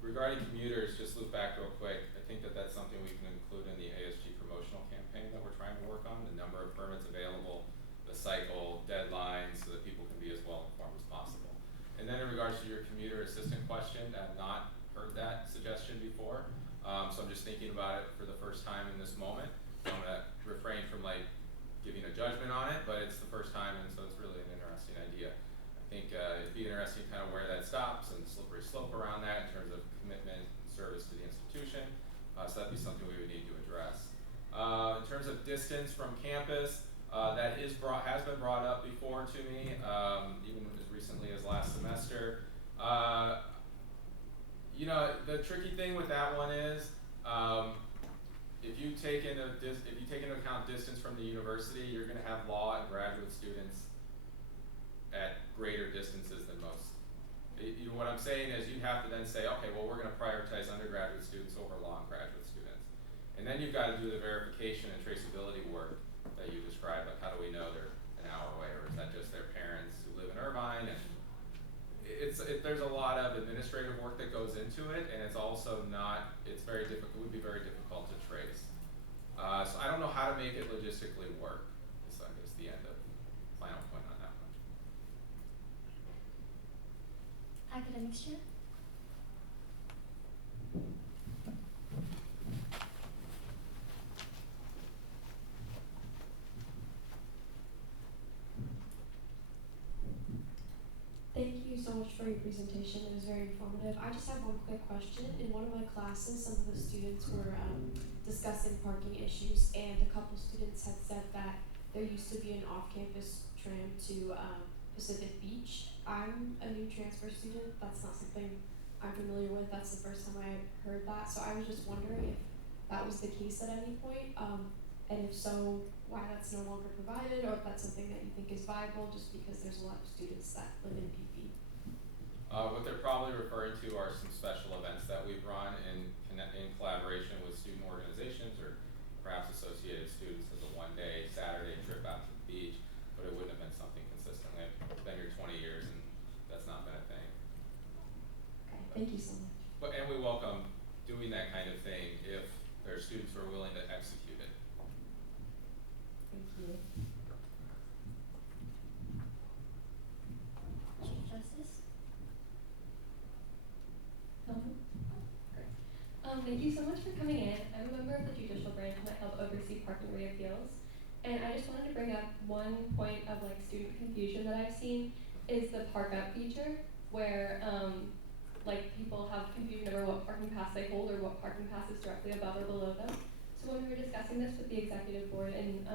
Regarding commuters, just loop back real quick. I think that that's something we can include in the ASG promotional campaign that we're trying to work on, the number of permits available, the cycle, deadlines, so that people can be as well informed as possible. And then in regards to your commuter assistant question, I've not heard that suggestion before, so I'm just thinking about it for the first time in this moment. I'm gonna refrain from giving a judgment on it, but it's the first time, and so it's really an interesting idea. I think it'd be interesting kind of where that stops and the slippery slope around that in terms of commitment and service to the institution. so that'd be something we would need to address. In terms of distance from campus, that has been brought up before to me, even as recently as last semester. You know, the tricky thing with that one is, if you take into account distance from the university, you're going to have law and graduate students at greater distances than most. You know, what I'm saying is you have to then say, okay, well, we're going to prioritize undergraduate students over law and graduate students. And then you've got to do the verification and traceability work that you described, like how do we know they're an hour away, or is that just their parents who live in Irvine? And there's a lot of administrative work that goes into it, and it's also not, it's very difficult, would be very difficult to trace. So I don't know how to make it logistically work, is I guess the end of final point on that one. Academics chair? Thank you so much for your presentation. It was very informative. I just have one quick question. In one of my classes, some of the students were discussing parking issues, and a couple students had said that there used to be an off-campus tram to Pacific Beach. I'm a new transfer student. That's not something I'm familiar with. That's the first time I heard that. So I was just wondering if that was the case at any point, and if so, why that's no longer provided, or if that's something that you think is viable, just because there's a lot of students that live in PP. What they're probably referring to are some special events that we've run in collaboration with student organizations, or perhaps associated students, as a one-day Saturday trip out to the beach, but it wouldn't have been something consistent. I've been here 20 years and that's not been a thing. Okay, thank you so much. And we welcome doing that kind of thing if there are students who are willing to execute it. Thank you. Chief Justice? Thank you so much for coming in. I'm a member of the judicial branch and I help oversee parking reappeals. And I just wanted to bring up one point of like student confusion that I've seen is the park up feature, where like people have confusion over what parking pass they hold or what parking pass is directly above or below them. So when we were discussing this with the executive board in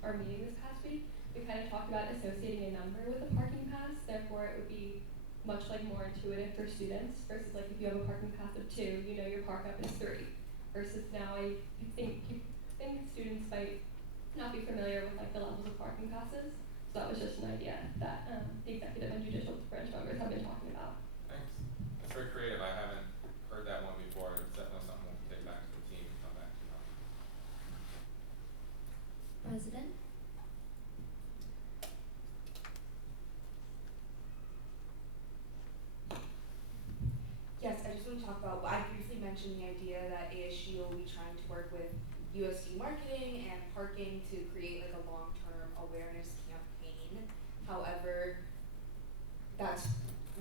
our meeting this past week, we kind of talked about associating a number with a parking pass. Therefore, it would be much like more intuitive for students versus like if you have a parking pass of 2, you know your park up is 3. Versus now I think students might not be familiar with like the levels of parking passes. So that was just an idea that the executive and judicial branch members have been talking about. Thanks. That's very creative. I haven't heard that one before. It's definitely something we'll take back to the team and come back to. President? Yes, I just want to talk about, I briefly mentioned the idea that ASG will be trying to work with USD marketing and parking to create like a long-term awareness campaign. However, that's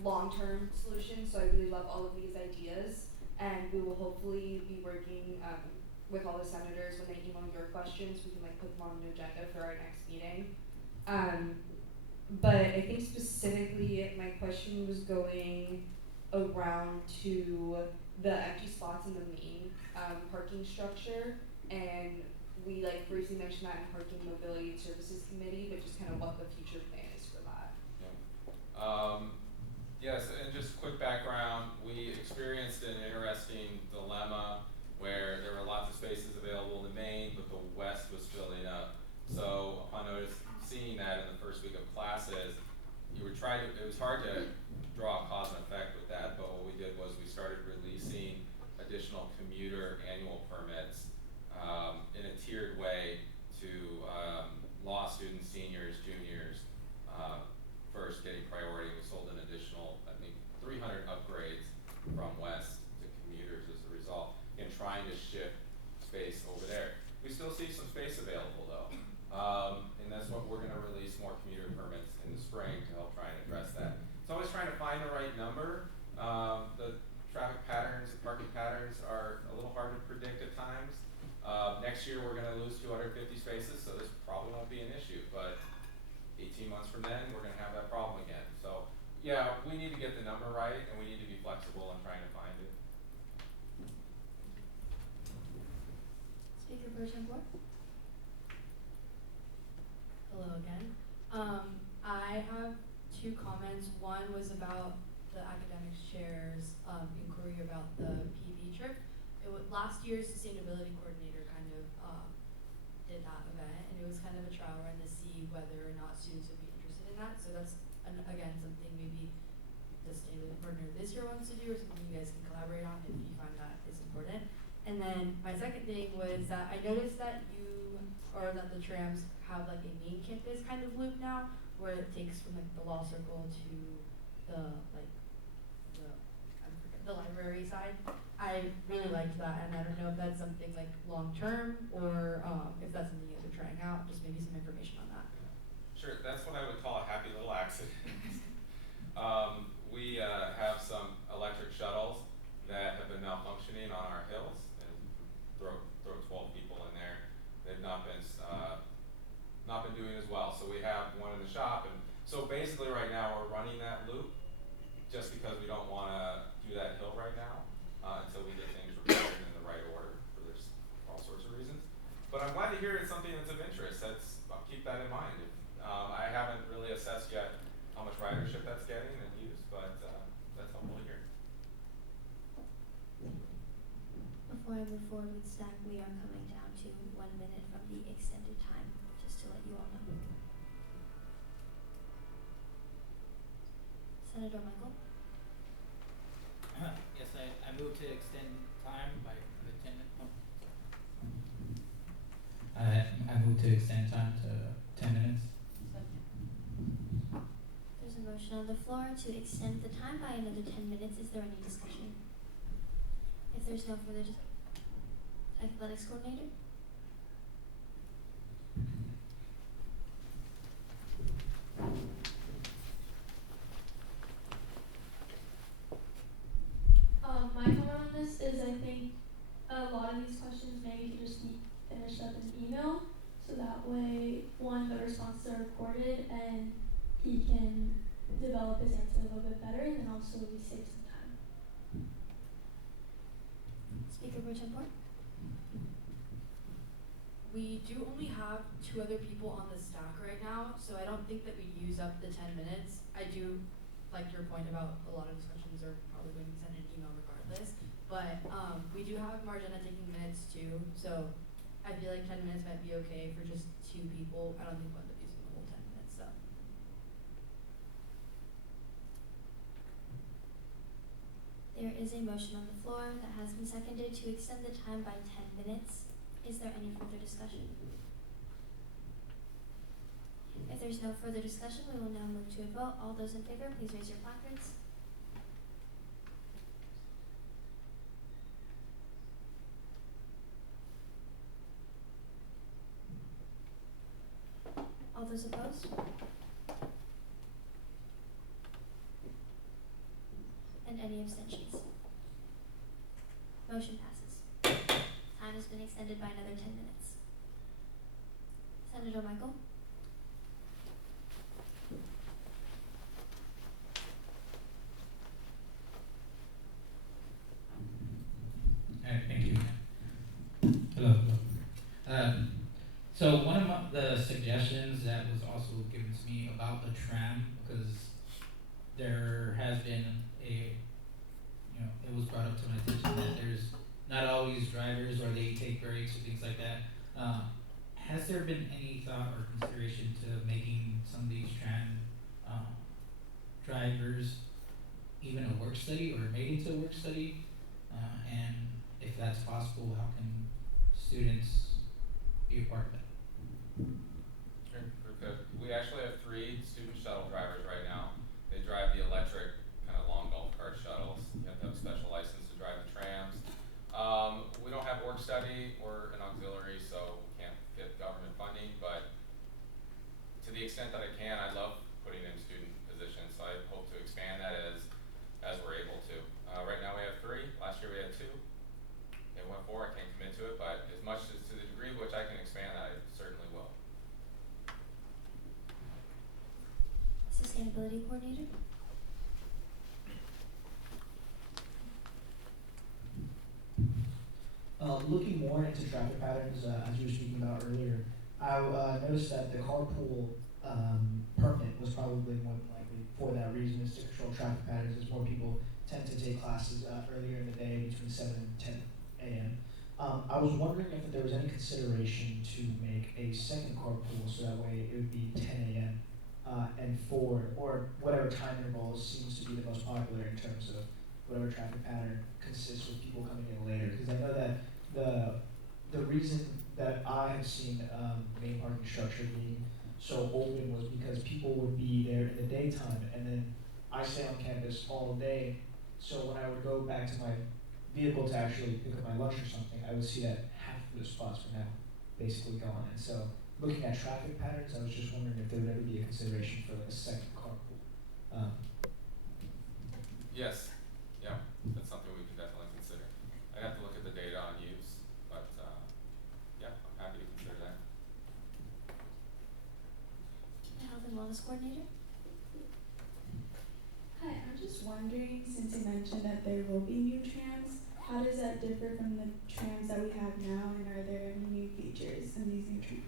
long-term solution, so I really love all of these ideas, and we will hopefully be working with all the senators when they email your questions. We can like put them on an agenda for our next meeting. But I think specifically my question was going around to the empty spots in the main parking structure, and we like briefly mentioned that in Parking Mobility and Services Committee, but just kind of what the future plan is for that. Yeah. Yes, and just quick background, we experienced an interesting dilemma where there were lots of spaces available in the main, but the west was filling up. So upon seeing that in the first week of classes, it was hard to draw a cause and effect with that, but what we did was we started releasing additional commuter annual permits in a tiered way to law students, seniors, juniors, first getting priority. We sold an additional, I think, 300 upgrades from west to commuters as a result, and trying to shift space over there. We still see some space available though, and that's what we're going to release more commuter permits in the spring to help try and address that. It's always trying to find the right number. The traffic patterns and parking patterns are a little hard to predict at times. Next year we're going to lose 250 spaces, so this probably won't be an issue, but 18 months from then we're going to have that problem again. So yeah, we need to get the number right, and we need to be flexible in trying to find it. Speaker Pro Tempore. Hello again. I have two comments. One was about the academics chair's inquiry about the PV trip. Last year's sustainability coordinator kind of did that event, and it was kind of a trial run to see whether or not students would be interested in that. So that's again something maybe the sustainability coordinator this year wants to do, or something you guys can collaborate on if you find that is important. And then my second thing was that I noticed that that the trams have like a main campus kind of loop now, where it takes from like the law circle to the the library side. I really liked that, and I don't know if that's something like long term or if that's something you guys are trying out. Just maybe some information on that. Sure, that's what I would call a happy little accident. We have some electric shuttles that have been malfunctioning on our hills, and throw 12 people in there. They've not been doing as well. So we have one in the shop, and so basically right now we're running that loop just because we don't want to do that hill right now until we get things repaired in the right order for this all sorts of reasons. But I'm glad to hear it's something that's of interest. I'll keep that in mind. I haven't really assessed yet how much ridership that's getting and use, but that's helpful to hear. Before I move forward with stack, we are coming down to 1 minute from the extended time, just to let you all know. Senator Michael. Yes, I move to extend time by 10 minutes. I move to extend time to 10 minutes. There's a motion on the floor to extend the time by another 10 minutes. Is there any discussion? If there's no further athletics coordinator. My comment on this is I think a lot of these questions maybe can just be finished up in an email, so that way, one, the responses are recorded and he can develop his answer a little bit better, and then also we save some time. Speaker Pro Tempore. We do only have 2 other people on the stack right now, so I don't think that we use up the 10 minutes. I do like your point about a lot of discussions are probably going to be sent in email regardless, but we do have Margena taking minutes too, so I feel like 10 minutes might be okay for just 2 people. I don't think we'll end up using the whole 10 minutes, so. There is a motion on the floor that has been seconded to extend the time by 10 minutes. Is there any further discussion? If there's no further discussion, we will now move to a vote. All those in favor, please raise your placards. All those opposed? And any abstentions? Motion passes. Time has been extended by another 10 minutes. Senator Michael. Thank you. Hello. So one of the suggestions that was also given to me about the tram, because there has been it was brought up to my attention that there's not always drivers or they take breaks or things like that. Has there been any thought or consideration to making some of these tram drivers even a work study or made into a work study? And if that's possible, how can students be a part of that? Sure, good. We actually have 3 student shuttle drivers right now. They drive the electric kind of long golf cart shuttles. You have to have a special license to drive the trams. We don't have work study. We're an auxiliary, so we can't get government funding, but to the extent that I can, I love putting in student positions, so I hope to expand that as we're able to. Right now we have 3. Last year we had 2. It went 4. I can't commit to it, but as much as to the degree which I can expand that, I certainly will. Sustainability coordinator. looking more into traffic patterns, as you were speaking about earlier, I noticed that the carpool permit was probably more than likely for that reason, is to control traffic patterns, as more people tend to take classes earlier in the day between 7 and 10 a.m. I was wondering if there was any consideration to make a second carpool so that way it would be 10 a.m. And 4, or whatever time interval seems to be the most popular in terms of whatever traffic pattern consists with people coming in later. Because I know that the reason that I have seen main parking structure being so open was because people would be there in the daytime, and then I stay on campus all day. So when I would go back to my vehicle to actually pick up my lunch or something, I would see that half of the spots were now basically gone. And so looking at traffic patterns, I was just wondering if there would ever be a consideration for like a second carpool. Yes, yeah, that's something we can definitely consider. I'd have to look at the data on use, but yeah, I'm happy to consider that. The Health and Wellness Coordinator. Hi, I'm just wondering, since you mentioned that there will be new trams, how does that differ from the trams that we have now, and are there any new features in these new trams?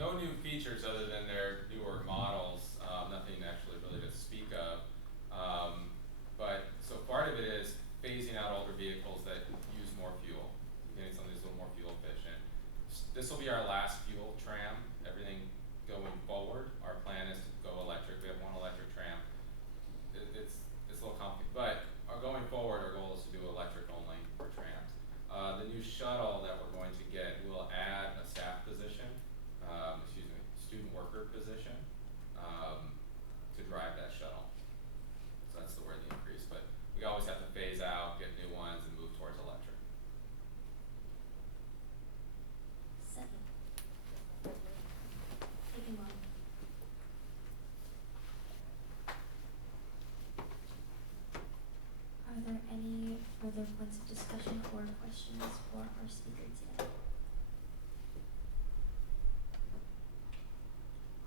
No new features other than their newer models. Nothing actually really to speak of. But so part of it is phasing out older vehicles that use more fuel, getting something that's a little more fuel efficient. This will be our last fuel tram. Everything going forward, our plan is to go electric. We have one electric tram. It's a little complicated, but going forward, our goal is to do electric only for trams. The new shuttle that we're going to get will add a staff position, student worker position, to drive that shuttle. So that's where the increase, but we always have to phase out, get new ones, and move towards electric. 7. Taking one. Are there any further points of discussion or questions for our speaker today?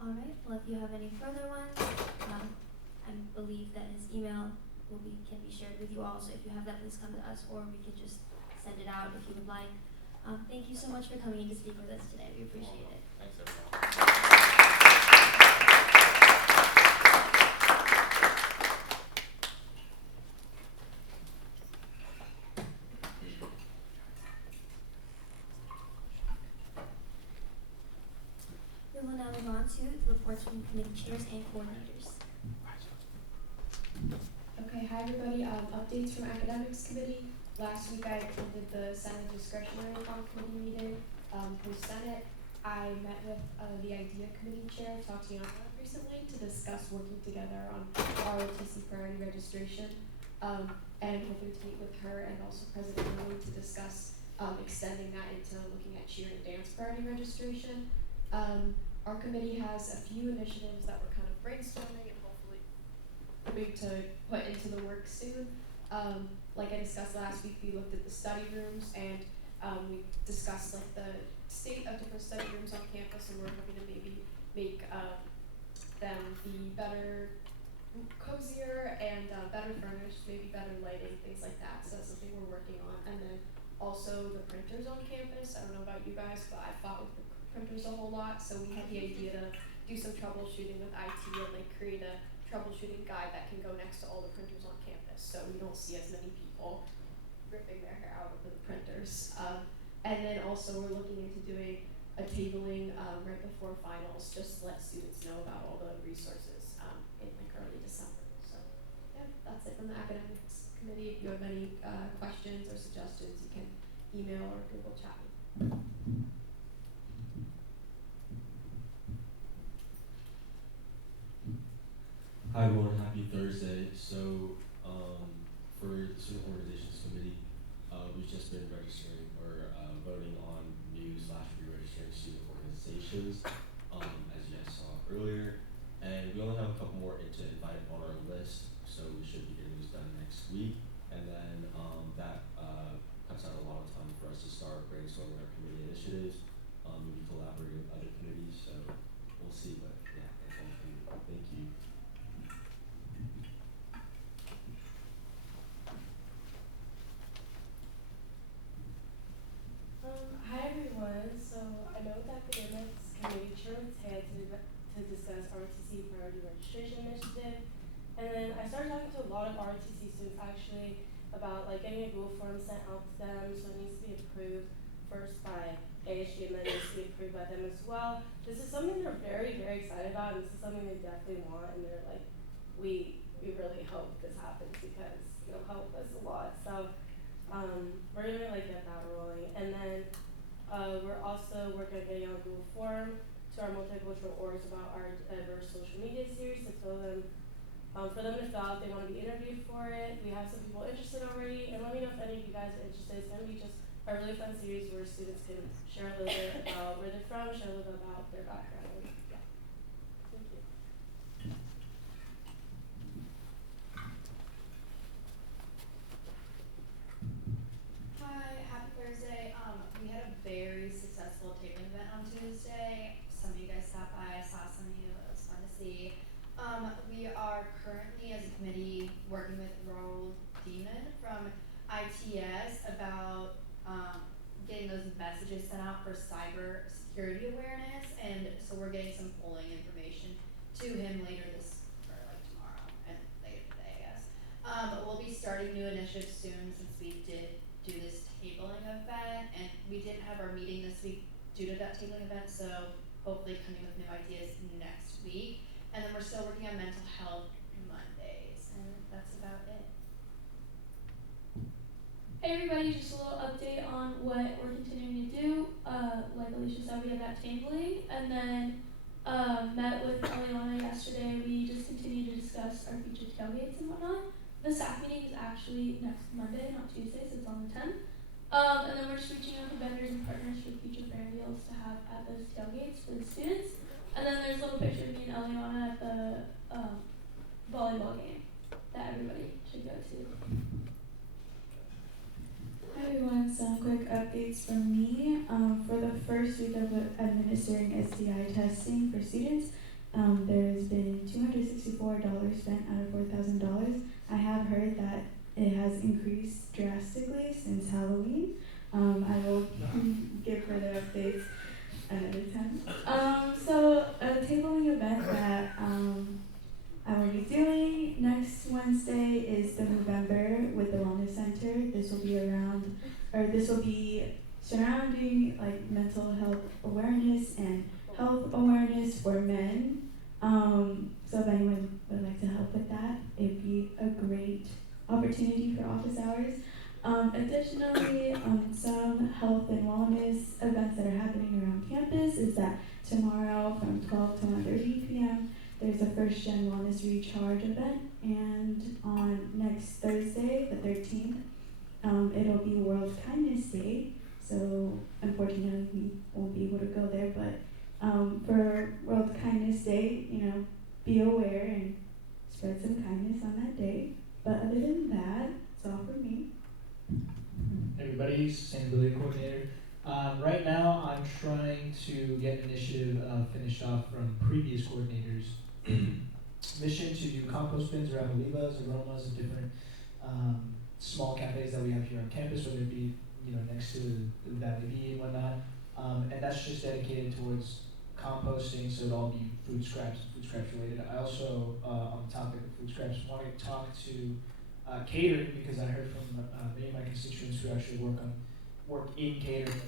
Alright, well if you have any further ones, I believe that his email can be shared with you all, so if you have that, please come to us, or we can just send it out if you would like. Thank you so much for coming in to speak with us today, we appreciate it. Thanks everyone. We will now move on to the reports from committee chairs and coordinators. Okay, hi everybody. Updates from academics committee. Last week I attended the Senate discretionary fund committee meeting. Post Senate, I met with the IDEA committee chair, Tatiana, recently to discuss working together on ROTC priority registration, and hoping to meet with her and also President Lilly to discuss extending that into looking at cheer and dance priority registration. Our committee has a few initiatives that we're kind of brainstorming and hopefully hoping to put into the work soon. Like I discussed last week, we looked at the study rooms and we discussed like the state of different study rooms on campus, and we're hoping to maybe make them be better, cozier, and better furnished, maybe better lighting, things like that. So that's something we're working on. And then also the printers on campus. I don't know about you guys, but I fought with the printers a whole lot, so we had the idea to do some troubleshooting with IT and like create a troubleshooting guide that can go next to all the printers on campus, so we don't see as many people ripping their hair out over the printers. And then also we're looking into doing a tabling right before finals, just to let students know about all the resources in like early December. So yeah, that's it from the academics committee. If you have any questions or suggestions, you can email or Google chat me. Hi everyone, happy Thursday. So for the Student Organizations Committee, we've just been registering or voting on new / re-registering student organizations, as you guys saw earlier. And we only have a couple more to invite on our list, so we should be getting these done next week. And then that cuts out a lot of time for us to start brainstorming our committee initiatives, maybe collaborating with other committees. So we'll see, but yeah, that's all for me. Thank you. then I started talking to a lot of ROTC students actually about like getting a Google form sent out to them, so it needs to be approved first by ASG and then needs to be approved by them as well. This is something they're very, very excited about, and this is something they definitely want, and they're like, we really hope this happens because it'll help us a lot. So we're gonna like get that rolling, and then we're also working on getting on a Google form to our multicultural orgs about our diverse social media series to fill them, for them to fill out if they want to be interviewed for it. We have some people interested already, and let me know if any of you guys are interested. It's going to be just a really fun series where students can share a little bit about where they're from, share a little bit about their background. Yeah. Thank you. Hi, happy Thursday. We had a very successful taping event on Tuesday. Some of you guys stopped by, I saw some of you, it was fun to see. We are currently, as a committee, working with Raul Demon from ITS about getting those messages sent out for cyber security awareness, and so we're getting some polling information to him later this, or like tomorrow, and later today, I guess. We'll be starting new initiatives soon since we did do this tabling event, and we didn't have our meeting this week due to that tabling event, so hopefully coming with new ideas next week. And then we're still working on mental health Mondays, and that's about it. Hey everybody, just a little update on what we're continuing to do. Like Alicia said, we had that tabling, and then met with Eliana yesterday. We just continue to discuss our future tailgates and whatnot. The staff meeting is actually next Monday, not Tuesday, so it's on the 10th. And then we're just reaching out to vendors and partners for future fair deals to have at those tailgates for the students. And then there's a little picture of me and Eliana at the volleyball game that everybody should go to. Hi everyone, some quick updates from me. For the first week of administering STI testing for students, there's been $264 spent out of $4,000. I have heard that it has increased drastically since Halloween. I will give further updates another time. So a tabling event that I will be doing next Wednesday is the November with the Wellness Center. This will be surrounding like mental health awareness and health awareness for men. So if anyone would like to help with that, it'd be a great opportunity for office hours. Additionally, some health and wellness events that are happening around campus is that tomorrow from 12 to 1:30 p.m. there's a First Gen Wellness Recharge event, and on next Thursday, the 13th, it'll be World Kindness Day. So unfortunately, we won't be able to go there, but for World Kindness Day, be aware and spread some kindness on that day. But other than that, it's all for me. Everybody, sustainability coordinator. Right now, I'm trying to get an initiative finished off from previous coordinators. Mission to do compost bins around Olivas, Aromas, and different small cafes that we have here on campus, whether it be next to the Valley V and whatnot. And that's just dedicated towards composting, so it'll all be food scraps related. I also, on the topic of food scraps, want to talk to catering, because I heard from many of my constituents who actually work in catering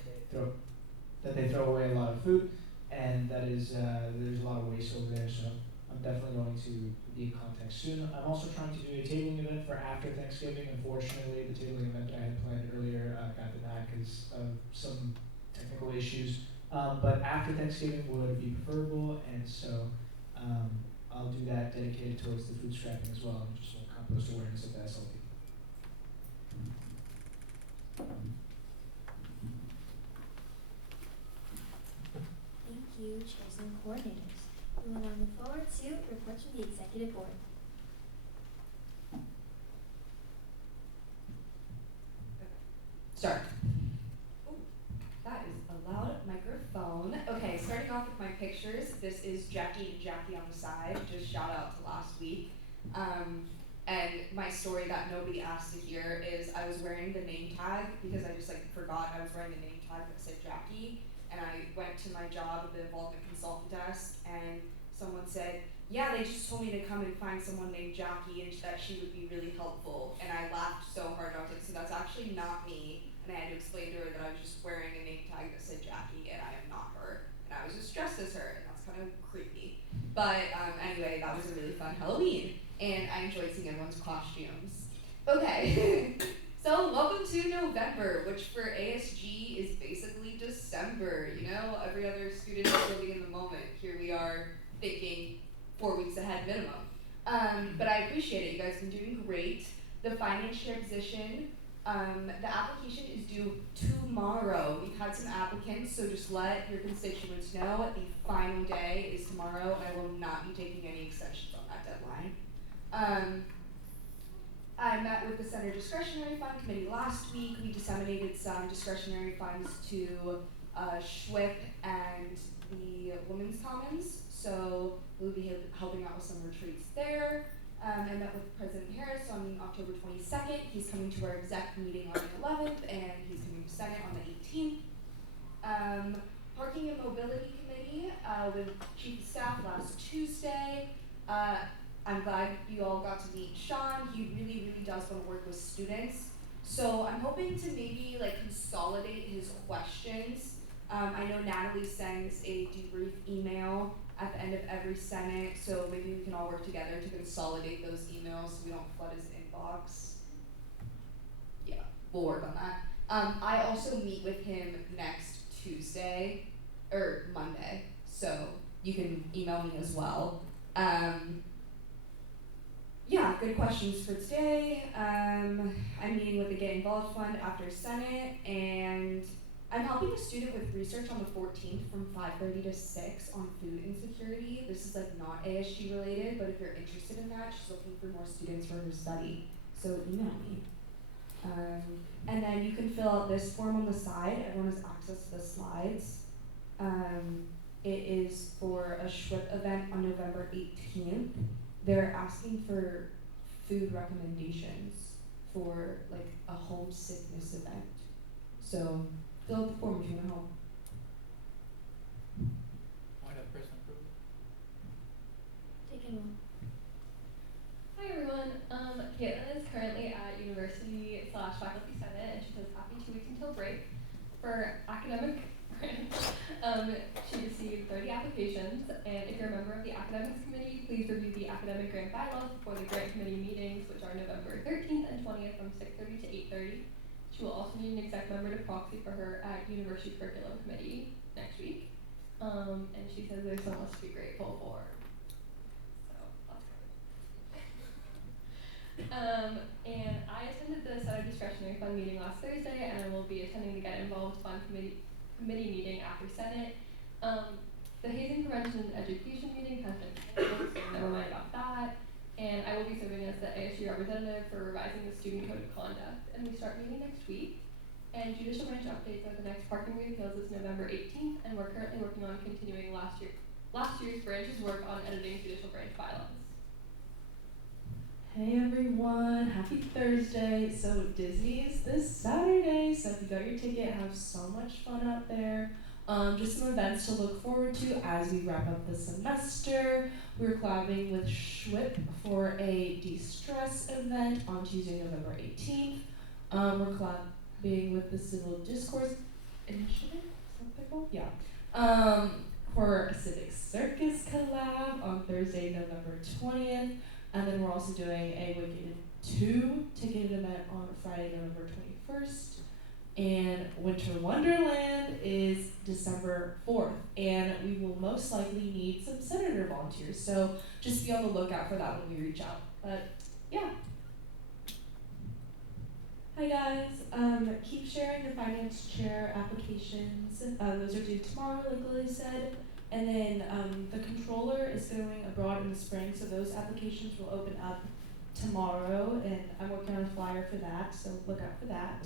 that they throw away a lot of food, and that is there's a lot of waste over there. So I'm definitely going to be in contact soon. I'm also trying to do a tabling event for after Thanksgiving. Unfortunately, the tabling event that I had planned earlier got denied because of some technical issues. But after Thanksgiving would be preferable, and so I'll do that dedicated towards the food scrapping as well, and just compost awareness of the SLP. Thank you, chairs and coordinators. We will now move forward to reports from the executive board. Start. Ooh, that is a loud microphone. Okay, starting off with my pictures. This is Jackie and Jackie on the side. Just shout out to last week. And my story that nobody asked to hear is I was wearing the name tag because I just forgot I was wearing the name tag that said Jackie. And I went to my job at the involvement consultant desk, and someone said, yeah, they just told me to come and find someone named Jackie and that she would be really helpful. And I laughed so hard. I was like, so that's actually not me. And I had to explain to her that I was just wearing a name tag that said Jackie and I am not her. And I was just dressed as her, and that's kind of creepy. But anyway, that was a really fun Halloween, and I enjoyed seeing everyone's costumes. Okay, so welcome to November, which for ASG is basically December. You know, every other student is living in the moment. Here we are thinking 4 weeks ahead minimum. But I appreciate it. You guys have been doing great. The finance chair position, the application is due tomorrow. We've had some applicants, so just let your constituents know the final day is tomorrow, and I will not be taking any extensions on that deadline. I met with the Center Discretionary Fund Committee last week. We disseminated some discretionary funds to SHWIP and the Women's Commons, so we'll be helping out with some retreats there. I met with President Harris on October 22nd. He's coming to our exec meeting on the 11th, and he's coming to Senate on the 18th. Parking and Mobility Committee with Chief of Staff last Tuesday. I'm glad you all got to meet Sean. He really, really does want to work with students. So I'm hoping to maybe like consolidate his questions. I know Natalie sends a debrief email at the end of every Senate, so maybe we can all work together to consolidate those emails so we don't flood his inbox. Yeah, we'll work on that. I also meet with him next Tuesday, or Monday, so you can email me as well. Yeah, good questions for today. I'm meeting with the Get Involved Fund after Senate, and I'm helping a student with research on the 14th from 5:30 to 6 on food insecurity. This is like not ASG related, but if you're interested in that, she's looking for more students for her study. So email me. And then you can fill out this form on the side. Everyone has access to the slides. It is for a SHWIP event on November 18th. They're asking for food recommendations for like a homesickness event. So fill out the form if you want to help. Point of person approval. Taken one. Hi everyone. Caitlin is currently at University/Faculty Senate, and she says happy 2 weeks until break. For academic grants, she received 30 applications, and if you're a member of the academics committee, please review the academic grant bylaws before the grant committee meetings, which are November 13th and 20th from 6:30 to 8:30. She will also need an exec member to proxy for her at University Curriculum Committee next week. And she says there's so much to be grateful for. So that's great. And I attended the Senate Discretionary Fund meeting last Thursday, and I will be attending the Get Involved Fund committee meeting after Senate. The Hazing Prevention and Education meeting has been canceled, so never mind about that. And I will be serving as the ASG representative for revising the Student Code of Conduct, and we start meeting next week. And judicial branch updates are the next parking reappeals is November 18th, and we're currently working on continuing last year's branch's work on editing judicial branch bylaws. Hey everyone, happy Thursday. So Disney is this Saturday, so if you got your ticket, have so much fun out there. Just some events to look forward to as we wrap up the semester. We're collabing with SHWIP for a de-stress event on Tuesday, November 18th. We're collabing with the Civil Discourse Initiative, is that what they're called? Yeah. For a Civic Circus collab on Thursday, November 20th. And then we're also doing a Wicked 2 ticketed event on Friday, November 21st. And Winter Wonderland is December 4th. And we will most likely need some senator volunteers. So just be on the lookout for that when we reach out. But yeah. Hi guys. Keep sharing the finance chair applications. Those are due tomorrow, like Lily said. And then the controller is going abroad in the spring, so those applications will open up tomorrow, and I'm working on a flyer for that, so look out for that.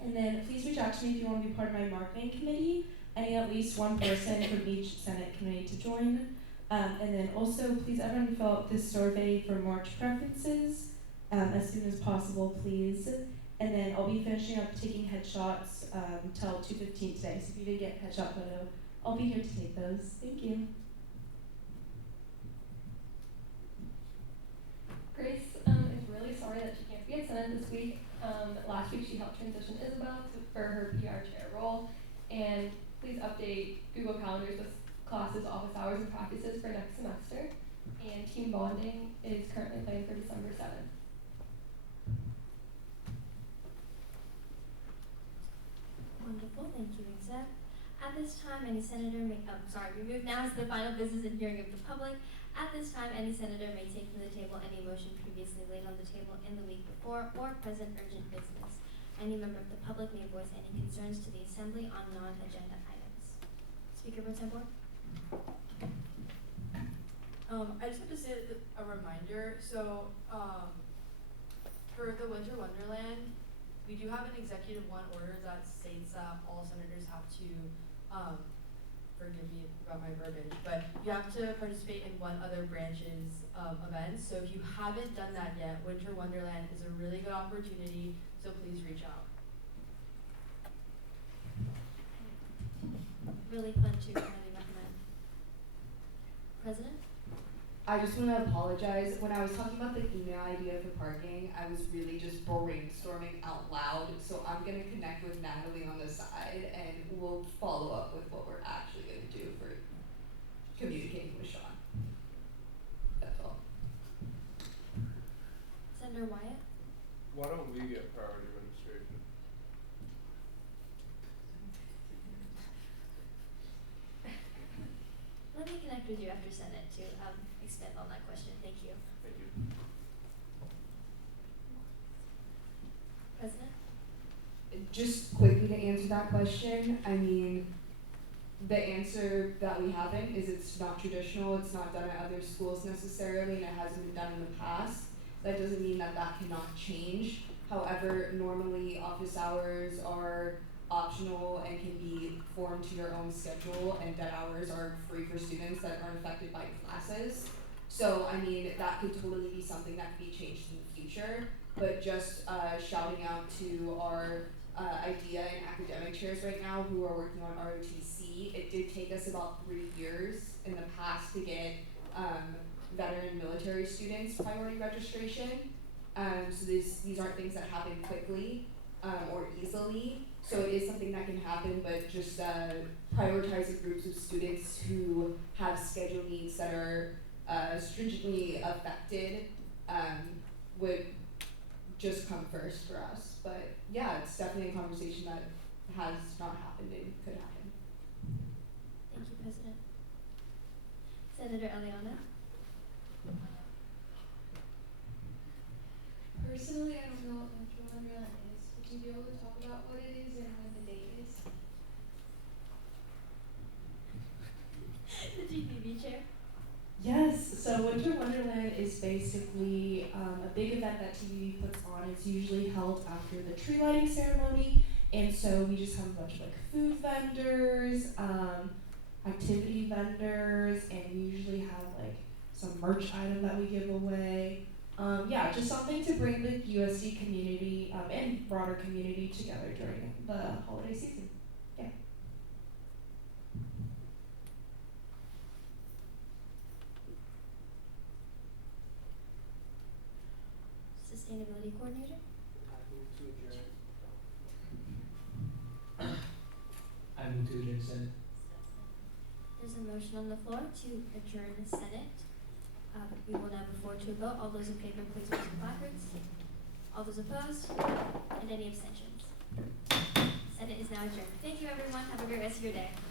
And then please reach out to me if you want to be part of my marketing committee. I need at least one person from each Senate committee to join. And then also, please everyone fill out this survey for March preferences as soon as possible, please. And then I'll be finishing up taking headshots till 2:15 today. So if you didn't get a headshot photo, I'll be here to take those. Thank you. this week. Last week she helped transition Isabel for her PR chair role. And please update Google Calendars with classes, office hours, and practices for next semester. And team bonding is currently planned for December 7th. Wonderful, thank you, Lisa. At this time, any senator may, we move now to the final business and hearing of the public. At this time, any senator may take from the table any motion previously laid on the table in the week before or present urgent business. Any member of the public may voice any concerns to the Assembly on non-agenda items. Speaker Pro Tempore? I just have to say a reminder, so, for the Winter Wonderland, we do have an executive one order that states that all senators have to, forgive me about my verbiage, but you have to participate in one other branch's, events. So if you haven't done that yet, Winter Wonderland is a really good opportunity, so please reach out. Really fun too, highly recommend. President? I just want to apologize. When I was talking about the email idea for parking, I was really just brainstorming out loud. So I'm going to connect with Natalie on the side and we'll follow up with what we're actually going to do for communicating with Sean. That's all. Senator Wyatt? Why don't we get priority registration? Let me connect with you after Senate to expand on that question. Thank you. Thank you. President? Just quickly to answer that question, I mean, the answer that we haven't is it's not traditional, it's not done at other schools necessarily, and it hasn't been done in the past. That doesn't mean that that cannot change. However, normally office hours are optional and can be formed to your own schedule, and dead hours are free for students that aren't affected by classes. So, I mean, that could totally be something that could be changed in the future, but just shouting out to our idea and academic chairs right now who are working on ROTC. It did take us about 3 years in the past to get veteran military students priority registration. So these aren't things that happen quickly or easily. So it is something that can happen, but just prioritizing groups of students who have schedule needs that are stringently affected would just come first for us. But yeah, it's definitely a conversation that has not happened and could happen. Thank you, President. Senator Eliana? Personally, I don't know what Winter Wonderland is. Would you be able to talk about what it is and when the date is? The GPB chair? Yes, so Winter Wonderland is basically a big event that TVB puts on. It's usually held after the tree lighting ceremony, and so we just have a bunch of like food vendors, activity vendors, and we usually have like some merch item that we give away. Yeah, just something to bring the USD community and broader community together during the holiday season. Yeah. Sustainability Coordinator? I move to adjourn Senate. There's a motion on the floor to adjourn the Senate. We will now move forward to a vote. All those in favor, please raise your placards. All those opposed? And any abstentions? Senate is now adjourned. Thank you, everyone. Have a great rest of your day.